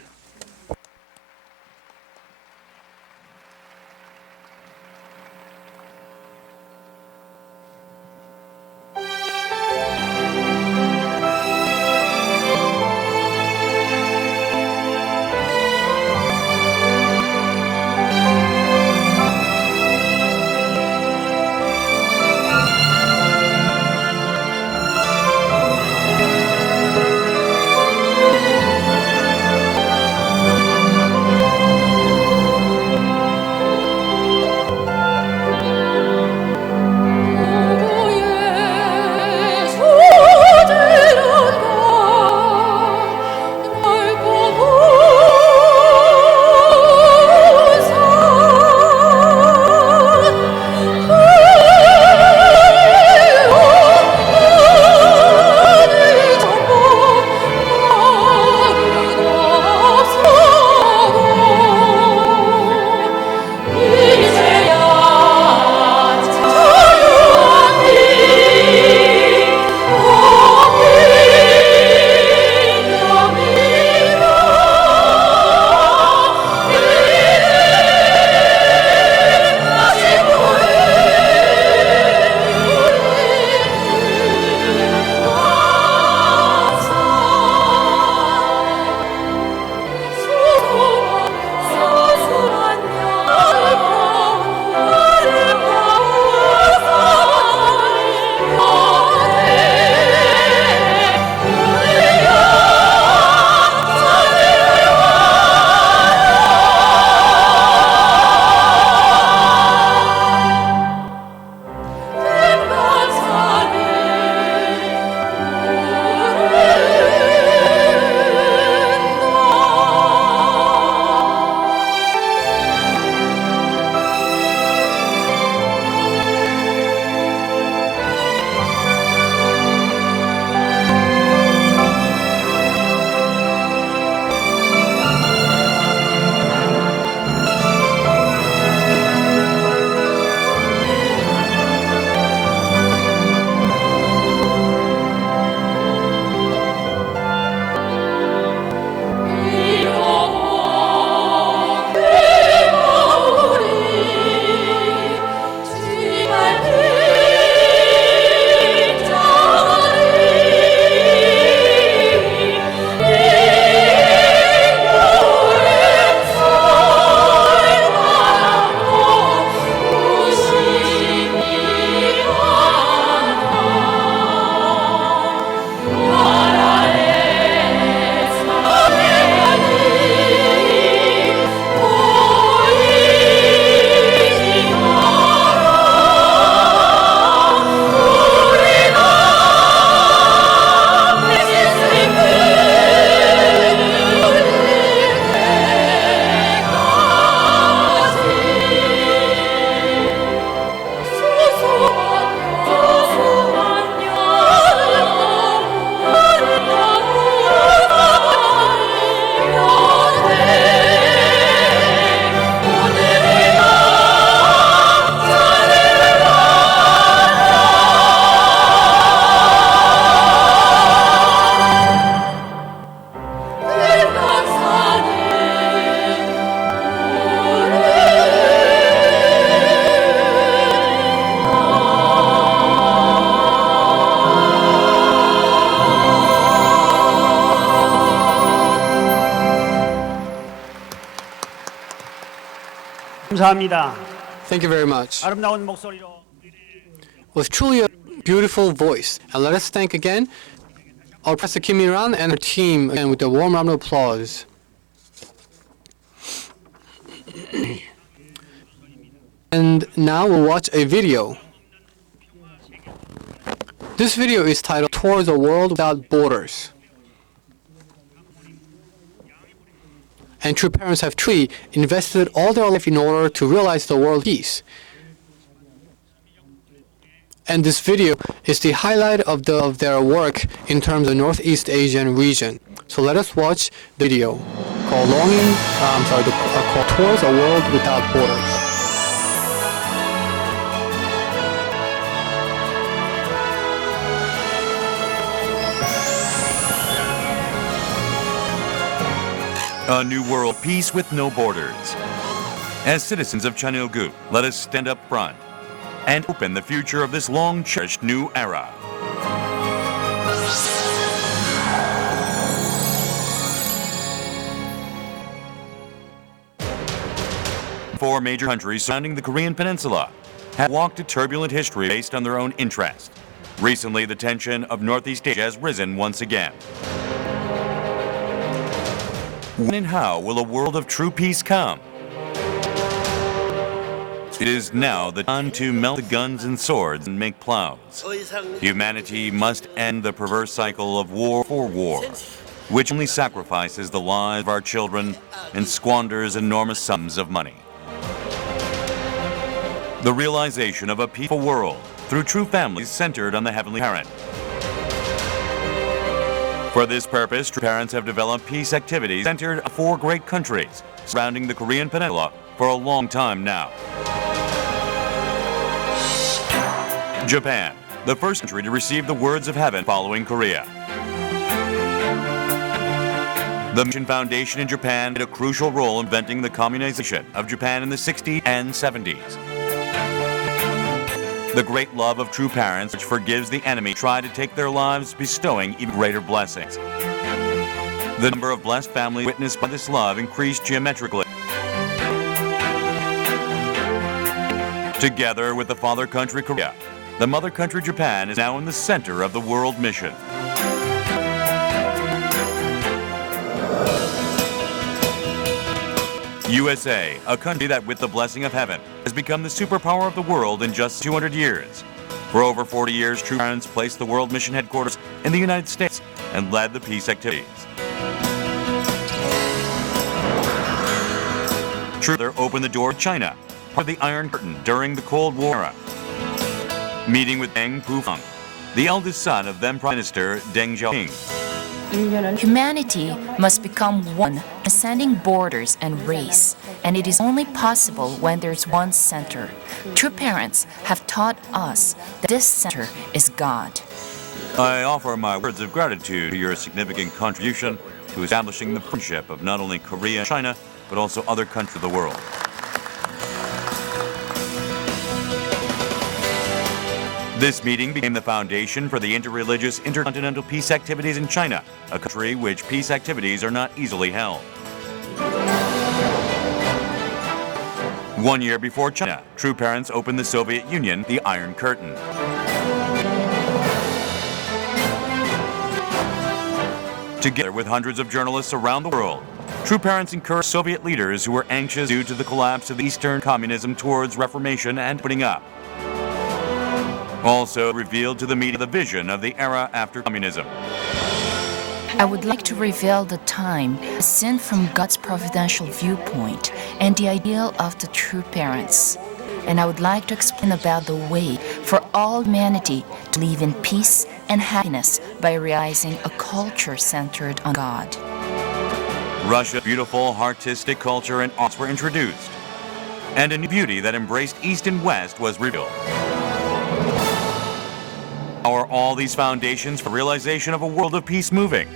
감사합니다. Thank you very much. 아름다운 목소리로 Was truly a beautiful voice. And let us thank again our Professor Kim Il-ran and her team again with a warm round of applause. And now we'll watch a video. This video is titled Towards a World Without Borders. And true parents have truly invested all their life in order to realize the world peace. And this video is the highlight of their work in terms of the Northeast Asian region. So let us watch the video called called Towards a World Without Borders. A new world, peace with no borders. As citizens of Cheon-il-gu, let us stand up front and open the future of this long-cherished new era. Four major countries surrounding the Korean Peninsula have walked a turbulent history based on their own interest. Recently, the tension of Northeast Asia has risen once again. When and how will a world of true peace come? It is now the time to melt the guns and swords and make plows. Humanity must end the perverse cycle of war for war, which only sacrifices the lives of our children and squanders enormous sums of money. The realization of a peaceful world through true families centered on the Heavenly Parent. For this purpose, true parents have developed peace activities centered on four great countries surrounding the Korean Peninsula for a long time now. Japan, the first country to receive the words of heaven following Korea. The Mission Foundation in Japan played a crucial role in inventing the communization of Japan in the 60s and 70s. The great love of true parents, which forgives the enemy, try to take their lives, bestowing even greater blessings. The number of blessed families witnessed by this love increased geometrically. Together with the father country Korea, the mother country Japan is now in the center of the world mission. USA, a country that, with the blessing of heaven, has become the superpower of the world in just 200 years. For over 40 years, True Parents placed the World Mission headquarters in the United States and led the peace activities. True Parents opened the door to China, part of the Iron Curtain during the Cold War era. Meeting with Deng Pufeng, the eldest son of then Prime Minister Deng Xiaoping. Humanity must become one, transcending borders and race, and it is only possible when there's one center. True parents have taught us that this center is God. I offer my words of gratitude for your significant contribution to establishing the friendship of not only Korea and China, but also other countries of the world. This meeting became the foundation for the interreligious intercontinental peace activities in China, a country which peace activities are not easily held. 1 year before China, True Parents opened the Soviet Union, the Iron Curtain. Together with hundreds of journalists around the world, True Parents encouraged Soviet leaders who were anxious due to the collapse of Eastern communism towards reformation and opening up. Also revealed to the media the vision of the era after communism. I would like to reveal the time seen from God's providential viewpoint and the ideal of the true parents. And I would like to explain about the way for all humanity to live in peace and happiness by realizing a culture centered on God. Russia's beautiful artistic culture and arts were introduced, and a new beauty that embraced East and West was revealed. How are all these foundations for realization of a world of peace moving?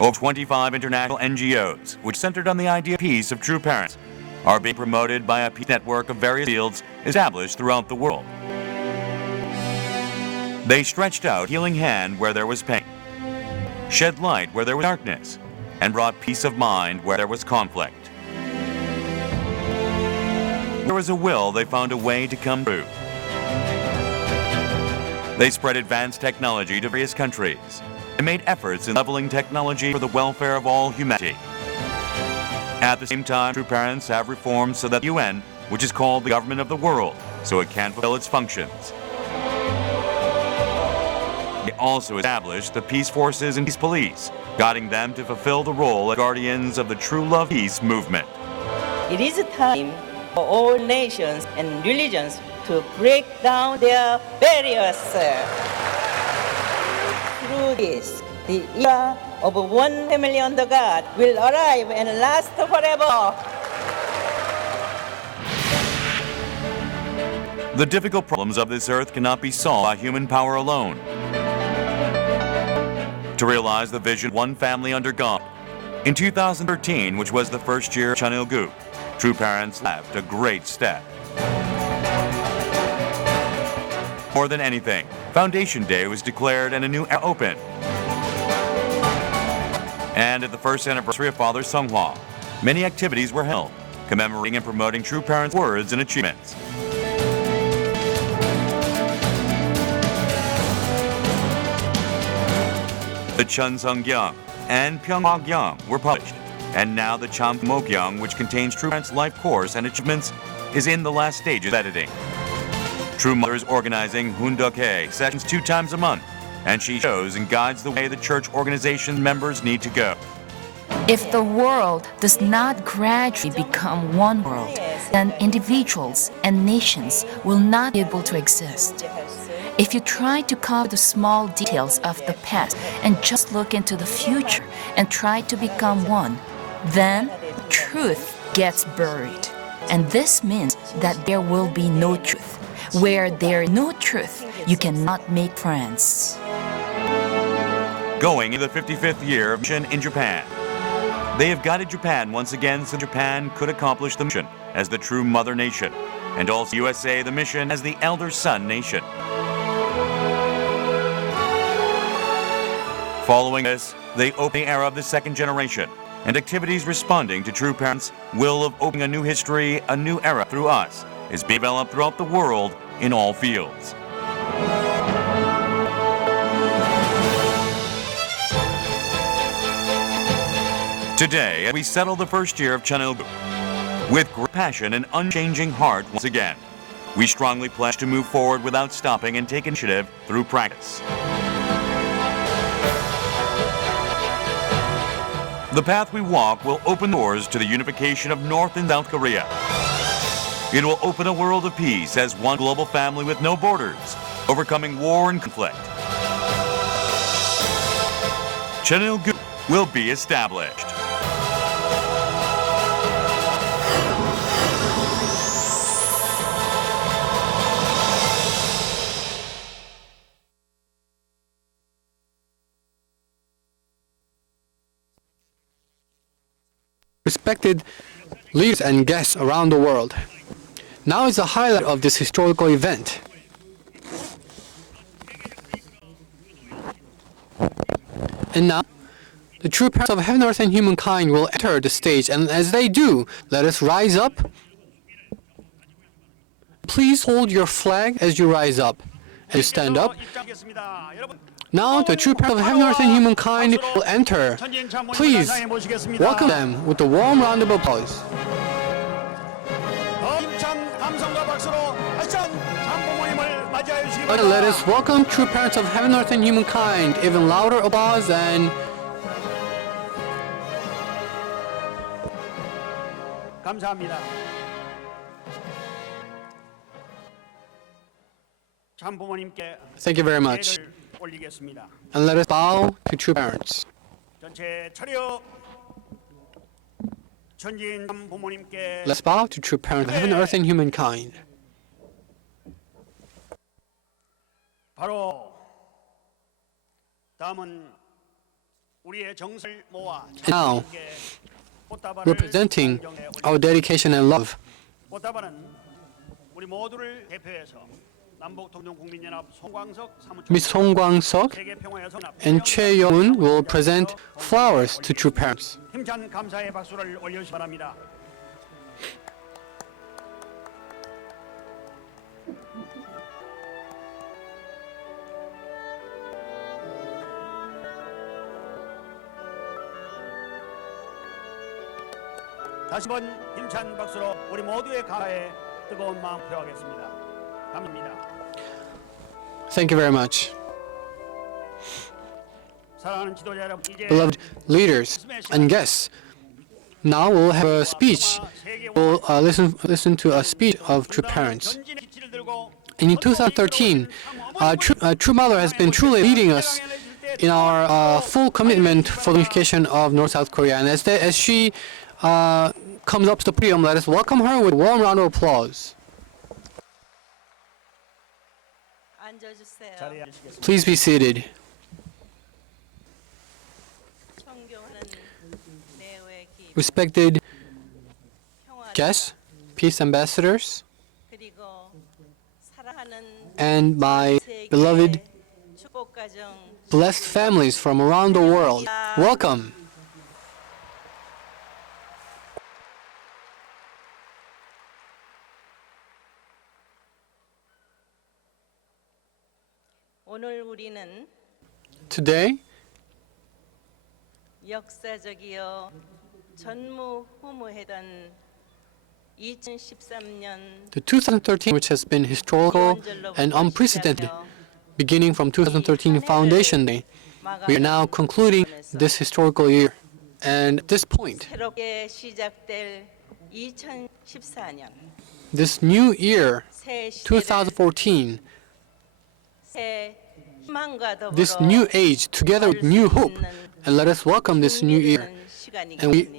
Over 25 international NGOs, which centered on the idea of peace of True Parents, are being promoted by a peace network of various fields established throughout the world. They stretched out healing hand where there was pain, shed light where there was darkness, and brought peace of mind where there was conflict. there was a will, they found a way to come through. They spread advanced technology to various countries and made efforts in leveling technology for the welfare of all humanity. At the same time, true parents have reformed so that the UN, which is called the government of the world, so it can fulfill its functions. They also established the peace forces and peace police, guiding them to fulfill the role as guardians of the true love peace movement. It is time for all nations and religions to break down their barriers. Through this, the era of one family under God will arrive and last forever. The difficult problems of this earth cannot be solved by human power alone. To realize the vision one family under God, in 2013, which was the first year of Cheon, true parents left a great step. More than anything, Foundation Day was declared and a new era opened. And at the first anniversary of Father Seonghwa, many activities were held, commemorating and promoting true parents' words and achievements. The Chun Sung-gyung and Pyeong-hwa-gyung were published, and now the Cham Mo-gyung, which contains True Parents' life course and achievements, is in the last stages of editing. True Mother is organizing Hoondok-hae sessions 2 times a month, and she shows and guides the way the church organization members need to go. If the world does not gradually become one world, then individuals and nations will not be able to exist. If you try to cover the small details of the past and just look into the future and try to become one, then truth gets buried. And this means that there will be no truth. Where there is no truth, you cannot make friends. Going into the 55th year of mission in Japan, they have guided Japan once again so Japan could accomplish the mission as the true mother nation, and also USA the mission as the elder son nation. Following this, they open the era of the second generation, and activities responding to true parents' will of opening a new history, a new era through us, is being developed throughout the world in all fields. Today, as we settle the first year of Cheon, with great passion and unchanging heart once again, we strongly pledge to move forward without stopping and take initiative through practice. The path we walk will open doors to the unification of North and South Korea. It will open a world of peace as one global family with no borders, overcoming war and conflict. Cheon will be established. Respected leaders and guests around the world, now is the highlight of this historical event. And now, the true parents of heaven, earth, and humankind will enter the stage, and as they do, let us rise up. Please hold your flag as you rise up. As you stand up, now the true parents of heaven, earth, and humankind will enter. Please welcome them with a warm round of applause. Let us welcome true parents of heaven, earth, and humankind. Even louder applause and 감사합니다. thank you very much. 올리겠습니다. And let us bow to true parents. 전체 차려. 천지인 부모님께 Let's bow to true parents of heaven, earth, and humankind. 바로 다음은 우리의 정성을 모아 And now, representing our dedication and love, 꽃다발은 우리 모두를 대표해서 남북통일국민연합 송광석 사무총장 Ms. Song Kwang-seok 세계평화연합 and Cheon will present flowers to true parents. 힘찬 감사의 박수를 올려주시기 바랍니다. 다시 한번 힘찬 박수로 우리 모두의 감사에 뜨거운 마음 표하겠습니다. 감사합니다. Thank you very much. 사랑하는 지도자 여러분, 이제 Beloved leaders and guests, now we'll have a speech. We'll listen to a speech of true parents. 전진의 기치를 들고 In 2013, True Mother has been truly leading us in our full commitment for the unification of North-South Korea. And as she comes up to the podium, let us welcome her with a warm round of applause. 자리에 앉으시겠습니다. Please be seated. Respected guests, peace ambassadors, and my beloved, blessed families from around the world, welcome. Today, 역사적이요 전무후무했던 2013년 the 2013, which has been historical and unprecedented, beginning from 2013 Foundation Day, we are now concluding this historical year. And at this point, 새롭게 시작될 2014년 this new year, 새 시대를 2014, 새 희망과 더불어 this new age, together with new hope, and let us welcome this new year.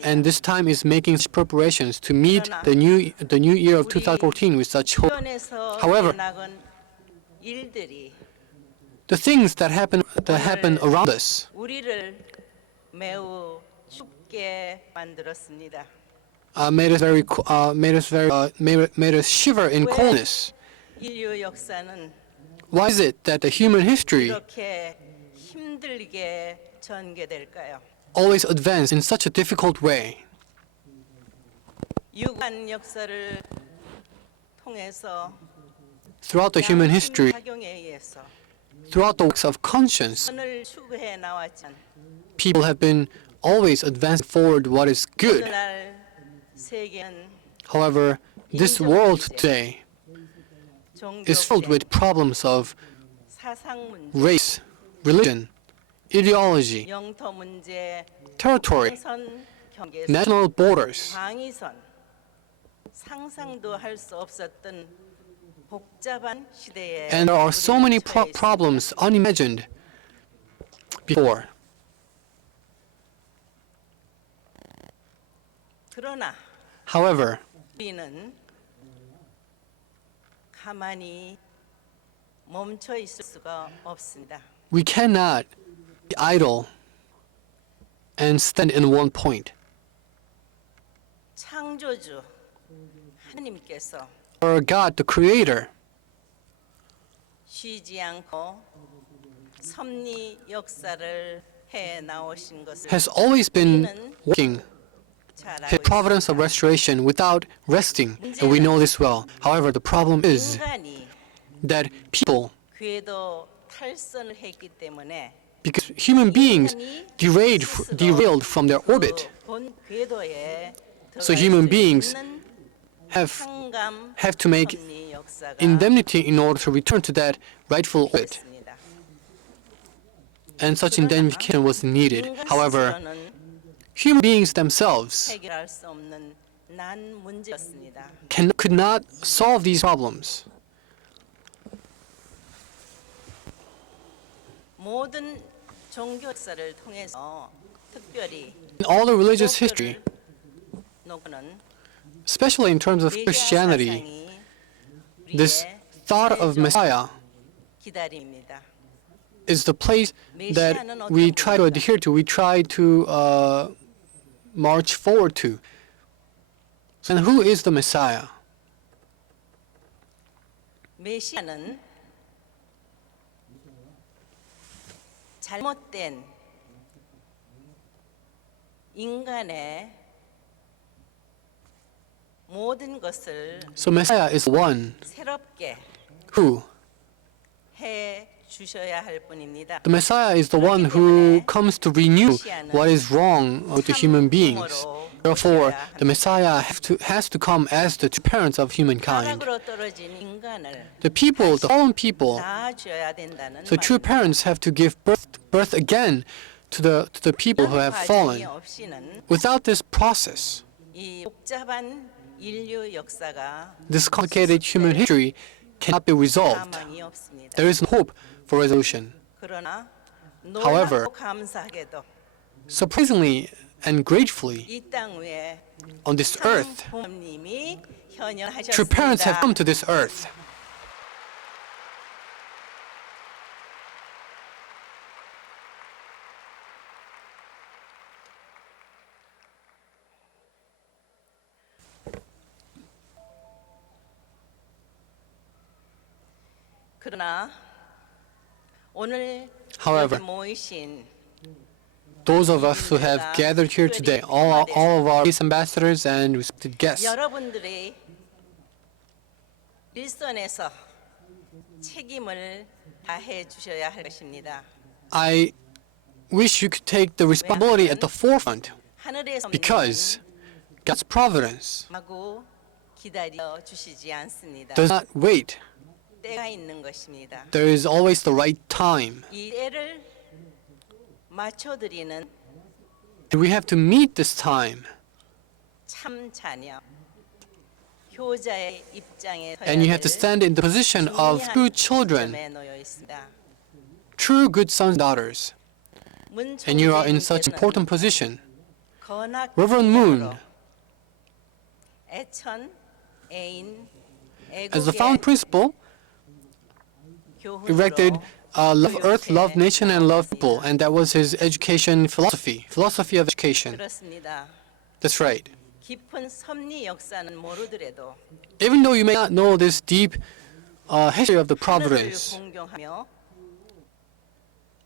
And this time is making such preparations to meet the new year of 2014 with such hope. However, 일들이 the things that happen around us 우리를 매우 춥게 만들었습니다. made us shiver in coldness. 인류 역사는 Why is it that the human history 이렇게 힘들게 전개될까요? always advanced in such a difficult way? 유관 역사를 통해서 Throughout the human history, 작용에 의해서 throughout the works of conscience, 선을 추구해 나왔지만 people have been always advancing forward what is good. 오늘날 세계는 However, this world today is filled with problems of 사상 문제, race, religion, ideology, 영토 문제, territory, 선 경계, national borders, 방위선, 상상도 할 수 없었던 복잡한 시대에 and there are so many problems unimagined before. 그러나 However, 우리는 가만히 멈춰 있을 수가 없습니다. we cannot be idle and stand in one point. 창조주 하나님께서 Our God, the Creator, 쉬지 않고 섭리 역사를 해 나오신 것을 has always been working 잘 His 알고 providence of restoration without resting, and we know this well. However, the problem is 인간이 that people, 궤도 탈선을 했기 때문에 because human beings derailed from their orbit, 본 궤도에 so human beings have to make indemnity in order to return to that rightful orbit. And such indemnification was needed. However, human beings themselves 해결할 수 없는 난 문제였습니다. could not solve these problems. 모든 종교 역사를 통해서 특별히 In all the religious history, 노고는 especially in terms of Christianity, this thought of Messiah 기다립니다. is the place that we try to adhere to, we try to march forward to. And who is the Messiah? 메시아는 잘못된 인간의 모든 것을 So Messiah is one 새롭게 who? 해 주셔야 할 분입니다. The Messiah is the one who comes to renew what is wrong with the human beings. Therefore, the Messiah has to come as the true parents of humankind. 타락으로 떨어진 인간을 The people, the fallen people, 낳아줘야 된다는 so true parents have to give birth again to the people who have fallen. 없이는 Without this process, 이 복잡한 인류 역사가 this complicated human history cannot be resolved. 가망이 없습니다. There is no hope for resolution. 그러나 However, 놀랍고 감사하게도 Surprisingly and gratefully, 이 땅 위에 on this earth, 부모님이 true parents have 현현하셨습니다. come to this earth. 그러나 오늘 However, 여기 모이신 those of us who have gathered here today, all of our peace ambassadors and respected guests, 여러분들이 일선에서 책임을 다해 주셔야 할 것입니다. I wish you could take the responsibility at the forefront 하늘에서 because God's providence 하고 기다려 주시지 않습니다. does not wait. 때가 있는 것입니다. There is always the right time. 이 때를 맞춰드리는 And we have to meet this time. 참 자녀, 효자의 입장에 And you have to stand in the position of true children, 놓여 있습니다. true good sons and daughters. And you are in such important position. Reverend Moon, 애천, 애인, as the founding principle, erected love earth, love nation, and love people. And that was his education philosophy of education. 그렇습니다. That's right. 깊은 섭리 역사는 모르더라도 Even though you may not know this deep history of the 하늘을 providence, 공경하며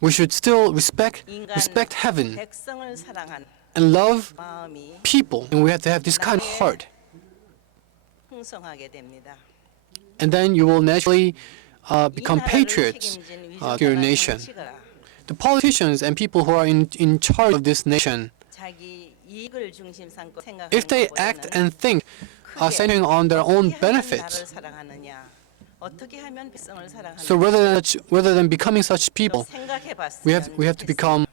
we should still respect 인간 heaven 백성을 사랑한 and love 마음이 people. And we have to have this kind of heart. 풍성하게 됩니다. And then you will naturally become 이 나라를 patriots 책임진 to your 위대한 nation. 정치가라. The politicians and people who are in charge of this nation, 자기 이익을 중심 삼고 생각하는 if they act and think centering on their own benefits, 어떻게 하면 백성을 사랑하는가? so rather than becoming such people, we have to become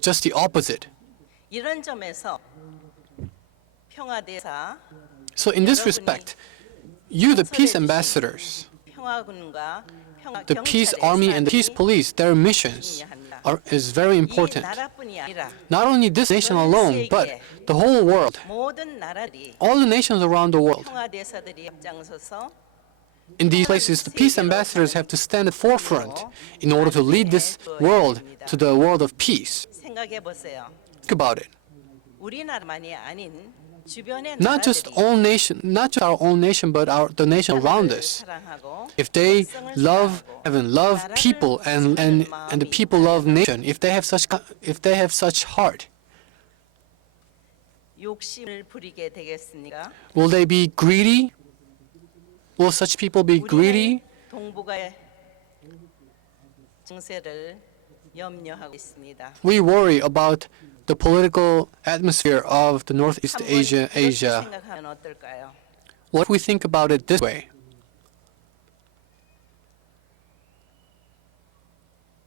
just the opposite. 이런 점에서 평화대사 So in this respect, you, the peace ambassadors, 평화군과 평화 the peace army and the peace police, their missions is very important. 나라뿐이 아니라 Not only this nation alone, but the whole world, 모든 나라들이 all the nations around the world. 평화대사들이 앞장서서 In these places, the peace ambassadors have to stand at the forefront in order to lead this world to the world of peace. 생각해 보세요. Think about it. 우리나라만이 아닌 주변의 Not just our own nation, but the nation around us. 사랑하고 If they love heaven, love people, and the people love nation, if they have such heart, 욕심을 부리게 되겠습니까? will they be greedy? Will such people be greedy? 동북아의 정세를 염려하고 있습니다. We worry about the political atmosphere of the Northeast Asia. 생각하면 어떨까요? What if we think about it this way?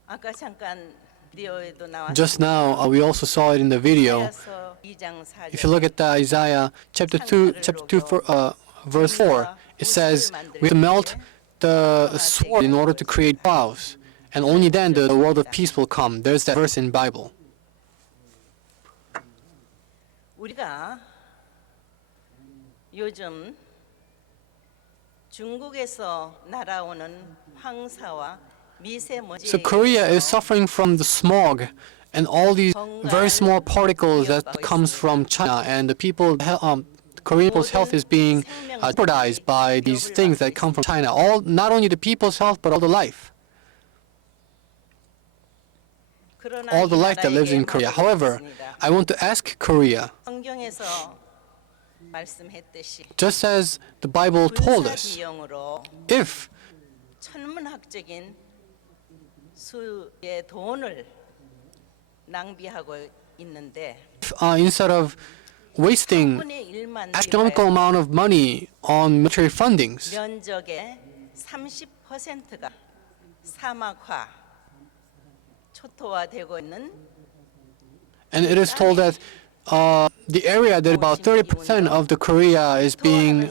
아까 잠깐 비디오에도 나왔습니다. Just now, we also saw it in the video. If you look at Isaiah chapter 2, verse 4, it says we have to melt the sword in order to create plows, and only then the world of peace will come. There's that verse in Bible. 우리가 요즘 중국에서 날아오는 황사와 미세먼지 So Korea is suffering from the smog and all these very small particles that comes from China, and the Korean people's health is being jeopardized by these things that come from China. Not only the people's health, but all the life that lives in Korea. However, I want to ask Korea, 성경에서 말씀했듯이 just as the Bible told us, if 천문학적인 수의 돈을 낭비하고 있는데 Instead of wasting 3분의 1만 astronomical amount of money on military fundings, 면적의 30%가 사막화, 초토화되고 있는 and it is told that the area that about 30% of the Korea is being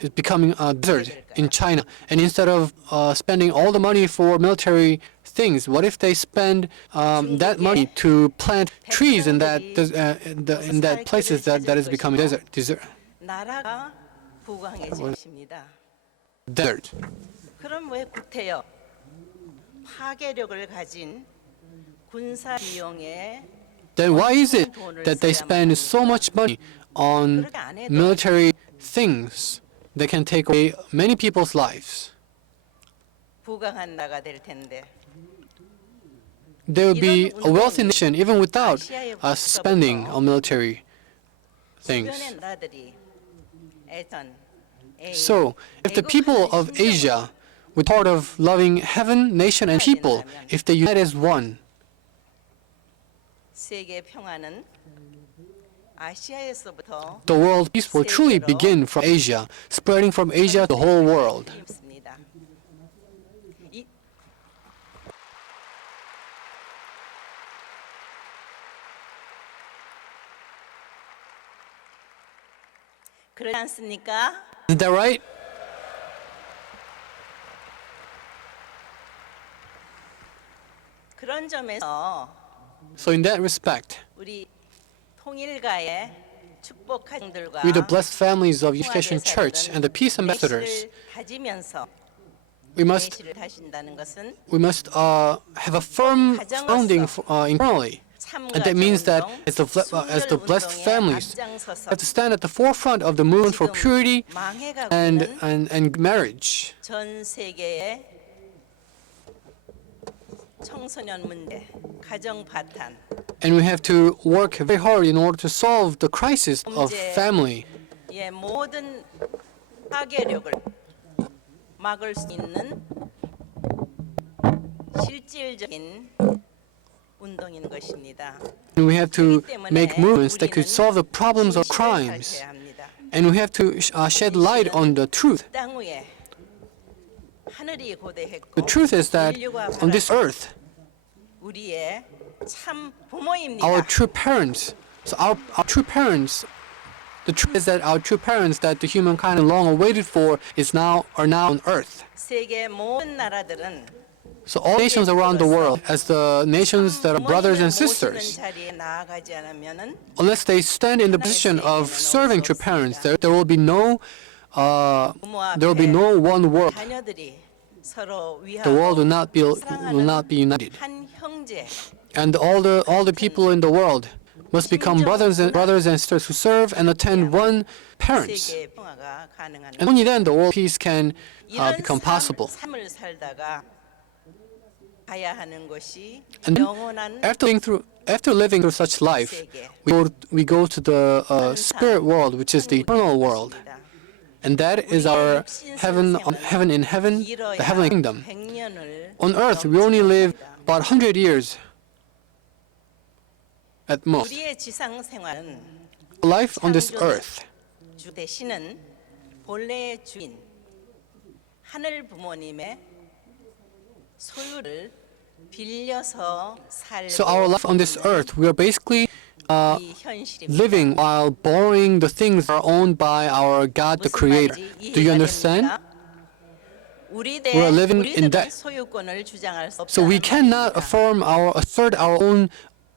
is becoming a desert in China. And instead of spending all the money for military things, what if they spend that money to plant trees in that in that places that is becoming desert? 나라가 부강해집니다. Desert. 그럼 왜 구태여 파괴력을 가진 군사 비용에 Then why is it that they spend so much money on military things that can take away many people's lives? 부강한 나라가 될 텐데 There will be a wealthy nation even without spending on military things. 주변의 나라들이 애전, So, if the people of Asia, with part of loving heaven, nation, and people, if they unite as one, 세계 평화는 아시아에서부터 the world peace will truly begin from Asia, spreading from Asia to the whole world. 있습니다. 그렇지 않습니까? Isn't that right? 그런 점에서 So in that respect, 우리 통일가의 축복 가정들과 we the blessed families of Unification Church and the peace ambassadors, 내실을 가지면서 we must 내실을 다신다는 것은 have a firm founding internally. And that means that as the blessed families have to stand at the forefront of the movement for purity and marriage. 전 세계의 청소년 문제, 가정 파탄, And we have to work very hard in order to solve the crisis of family. 의 모든 파괴력을 막을 수 있는 실질적인 운동인 것입니다. And we have to make movements that could solve the problems of crimes. And we have to shed light on the truth. 땅 위에 하늘이 고대했고 The truth is that on this earth, 우리의 참 부모입니다. our true parents, our true parents, the truth is that our true parents that the humankind long awaited for are now on earth. 세계 모든 나라들은 So all nations around the world, as the nations that are brothers and sisters, 자리에 나아가지 않으면은 unless they stand in the position of serving true parents, there will be no one world. 자녀들이 서로 The world will not be united, 한 형제, and all the people in the world must become brothers and sisters who serve and attend one parents. 세계 평화가 가능한 And only then the world peace can become possible. 삶을 살다가 가야 하는 것이 And then, 영원한 after living through such life, we go to the spirit world, which is the eternal world, and that is our heaven in heaven, the heavenly kingdom. 100년을 On earth, we only live about 100 years at most. 우리의 지상 생활은 Life on this earth, 주 대신은 본래의 주인 하늘 부모님의 소유를 빌려서 so our 살고 life on this earth, we are basically 이 현실입니다. living while borrowing the things that are owned by our God, the 무슨 Creator. 말인지 Do you 이해가 understand? 됩니까? We're living in 우리들은 that. 소유권을 주장할 수 So we 없다는 cannot 말입니다. assert our own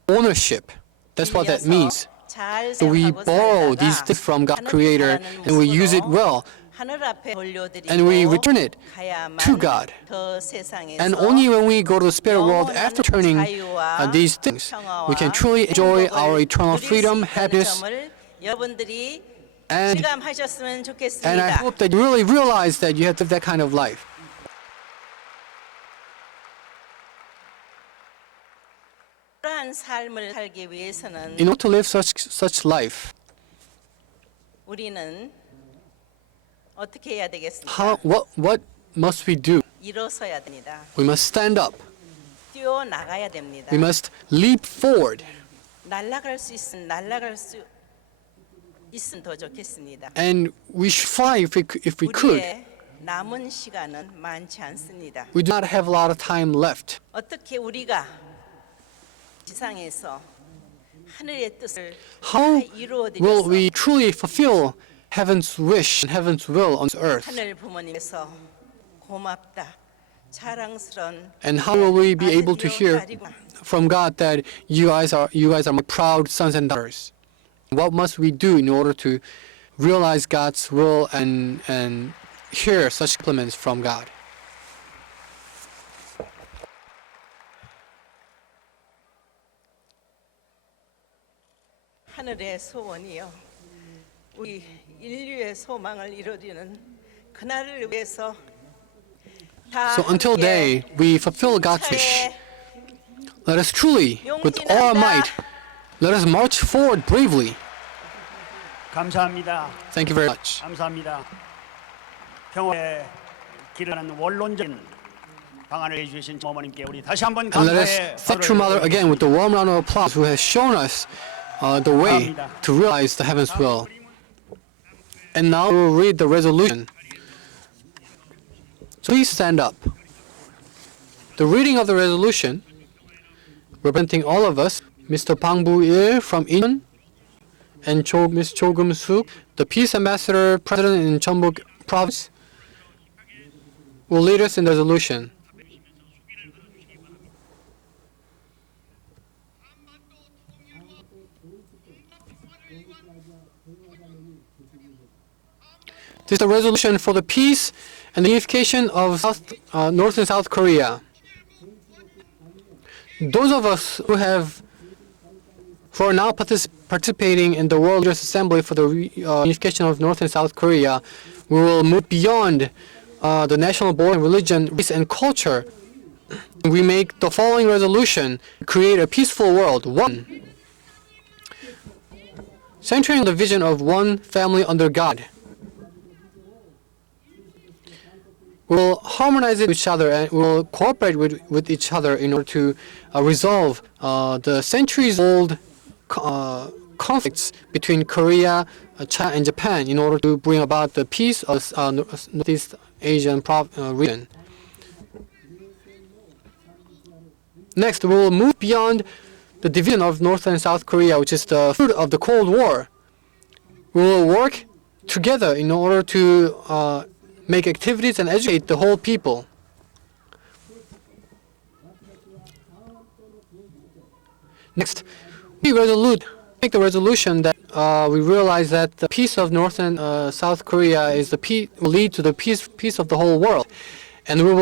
ownership. That's what that means. 잘 So we 생각하고 borrow 살다가 these things from God, 하늘 Creator, 나라는 and we use it 모습으로 well. 하늘 앞에 돌려드리고 And we return it 가야만 to God. 더 세상에서 And only when we go to the spirit world after turning these things, we can truly enjoy our eternal freedom, happiness, 여러분들이 and 실감하셨으면 I 좋겠습니다. hope that you really realize that you have to live that kind of life. 그러한 삶을 살기 위해서는 In order to live such life, 우리는 어떻게 해야 되겠습니까? what must we do? 일어서야 됩니다. We must stand up. 뛰어 나가야 됩니다. We must leap forward. 날아갈 수 있으면 더 좋겠습니다. And we should fly if we could. 우리의 남은 시간은 많지 않습니다. We do not have a lot of time left. 어떻게 우리가 지상에서 하늘의 뜻을 How 다 이루어드려서 will we truly fulfill heaven's wish and heaven's will on earth? 하늘 부모님께서 고맙다, 자랑스러운 And how will we be able to hear 아들이요, 딸이구나. from God that you guys are my proud sons and daughters? What must we do in order to realize God's will and hear such compliments from God? 하늘의 소원이요, 우리 인류의 소망을 이루어주는 그날을 위해서 다 So until 함께 day we fulfill God's wish. 차에 Let us truly, with all our might, let us march forward bravely. 감사합니다. Thank you very much. 감사합니다. 평화의 길을 가는 원론적인 방안을 해주신 어머님께 우리 다시 한번 And let us 감사의 thank True Mother again with the warm round of applause who has shown us the way to realize the heaven's will. And now we will read the resolution. So please stand up. The reading of the resolution, representing all of us, Mr. Bang Bu-il from Incheon and Ms. Cho Kum-suk, the Peace Ambassador President in Jeonbuk Province, will lead us in the resolution. This is the resolution for the peace and the unification of North and South Korea. Those of us who are now participating in the World Leaders Assembly for the unification of North and South Korea, we will move beyond the national border, religion, race, and culture. We make the following resolution: create a peaceful world. 1. Centering the vision of one family under God. We will harmonize it with each other and we will cooperate with each other in order to resolve the centuries-old conflicts between Korea, China, and Japan in order to bring about the peace of Northeast Asian region. Next, we will move beyond the division of North and South Korea, which is the fruit of the Cold War. We will work together in order to make activities and educate the whole people. Next, we make the resolution that we realize that the peace of North and South Korea will lead to the peace of the whole world, and we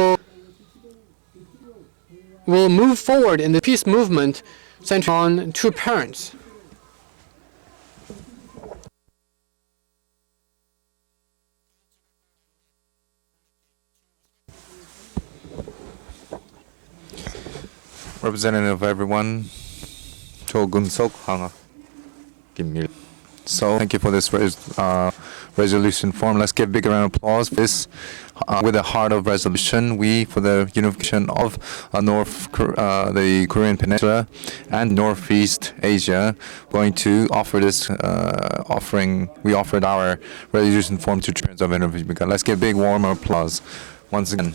will move forward in the peace movement centered on two parents. Representative of everyone, Cho Kum-suk, Hanga Kim-il. So thank you for this resolution form. Let's give a big round of applause for this. With a heart of resolution, we, for the unification of the Korean Peninsula and Northeast Asia, going to offer this offering. We offered our resolution form to parents of Reunification. Let's give a big warm applause. Once again,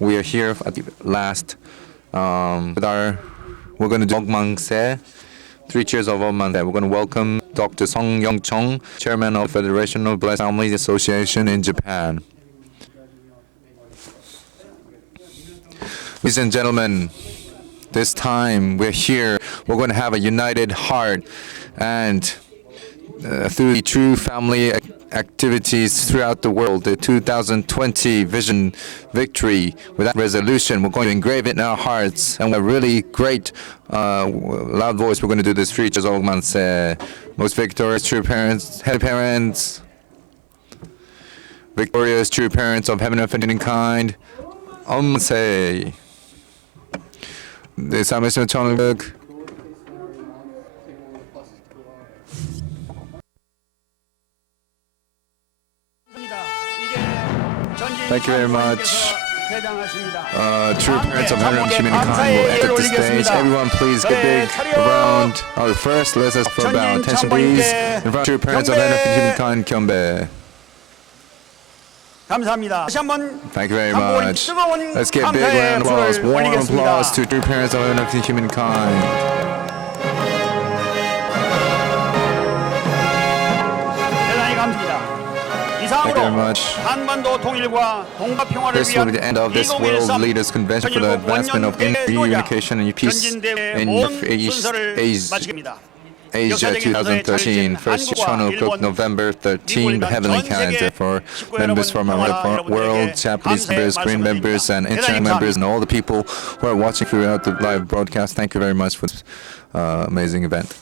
we are here at the last. We're going to do Ogmangse, 3 cheers of Ogmangse. We're going to welcome Dr. Song Young-chong, Chairman of Federation of Blessed Families Association in Japan. Ladies and gentlemen, this time we're here. We're going to have a united heart, and through the true family activities throughout the world, the 2020 Vision Victory, with that resolution, we're going to engrave it in our hearts, and with a really great, loud voice, we're going to do this 3 cheers of Ogmangse. Most victorious true parents, head parents, victorious true parents of heaven and unfading kind, Ogmangse. 네, 삶에서 천국. 이제 전직 Thank you very much. 퇴장하십니다. True parents of humankind will exit the stage. Everyone, please give a big round. First, let us for about attention, please. In front of true parents of humankind, 경배. 감사합니다. 다시 한번 Thank you very 한번 much. 뜨거운 Let's give big 감사의 round of applause, 박수를 warm 올리겠습니다. applause to true parents of humankind. 대단히 감사합니다. Thank you very 이상으로 much. 한반도 통일과 동북아 평화를 This will 위한 be the end of this World 2013 Leaders Convention for the advancement of reunification and peace 전진대회 in 모든 East 순서를 Asia. 마치겠습니다. Asia 2013, first Cheon o'clock, November 13, Heavenly Calendar for members from our world, Japanese members, Korean members, and international members, and all the people who are watching throughout the live broadcast. Thank you very much for this amazing event.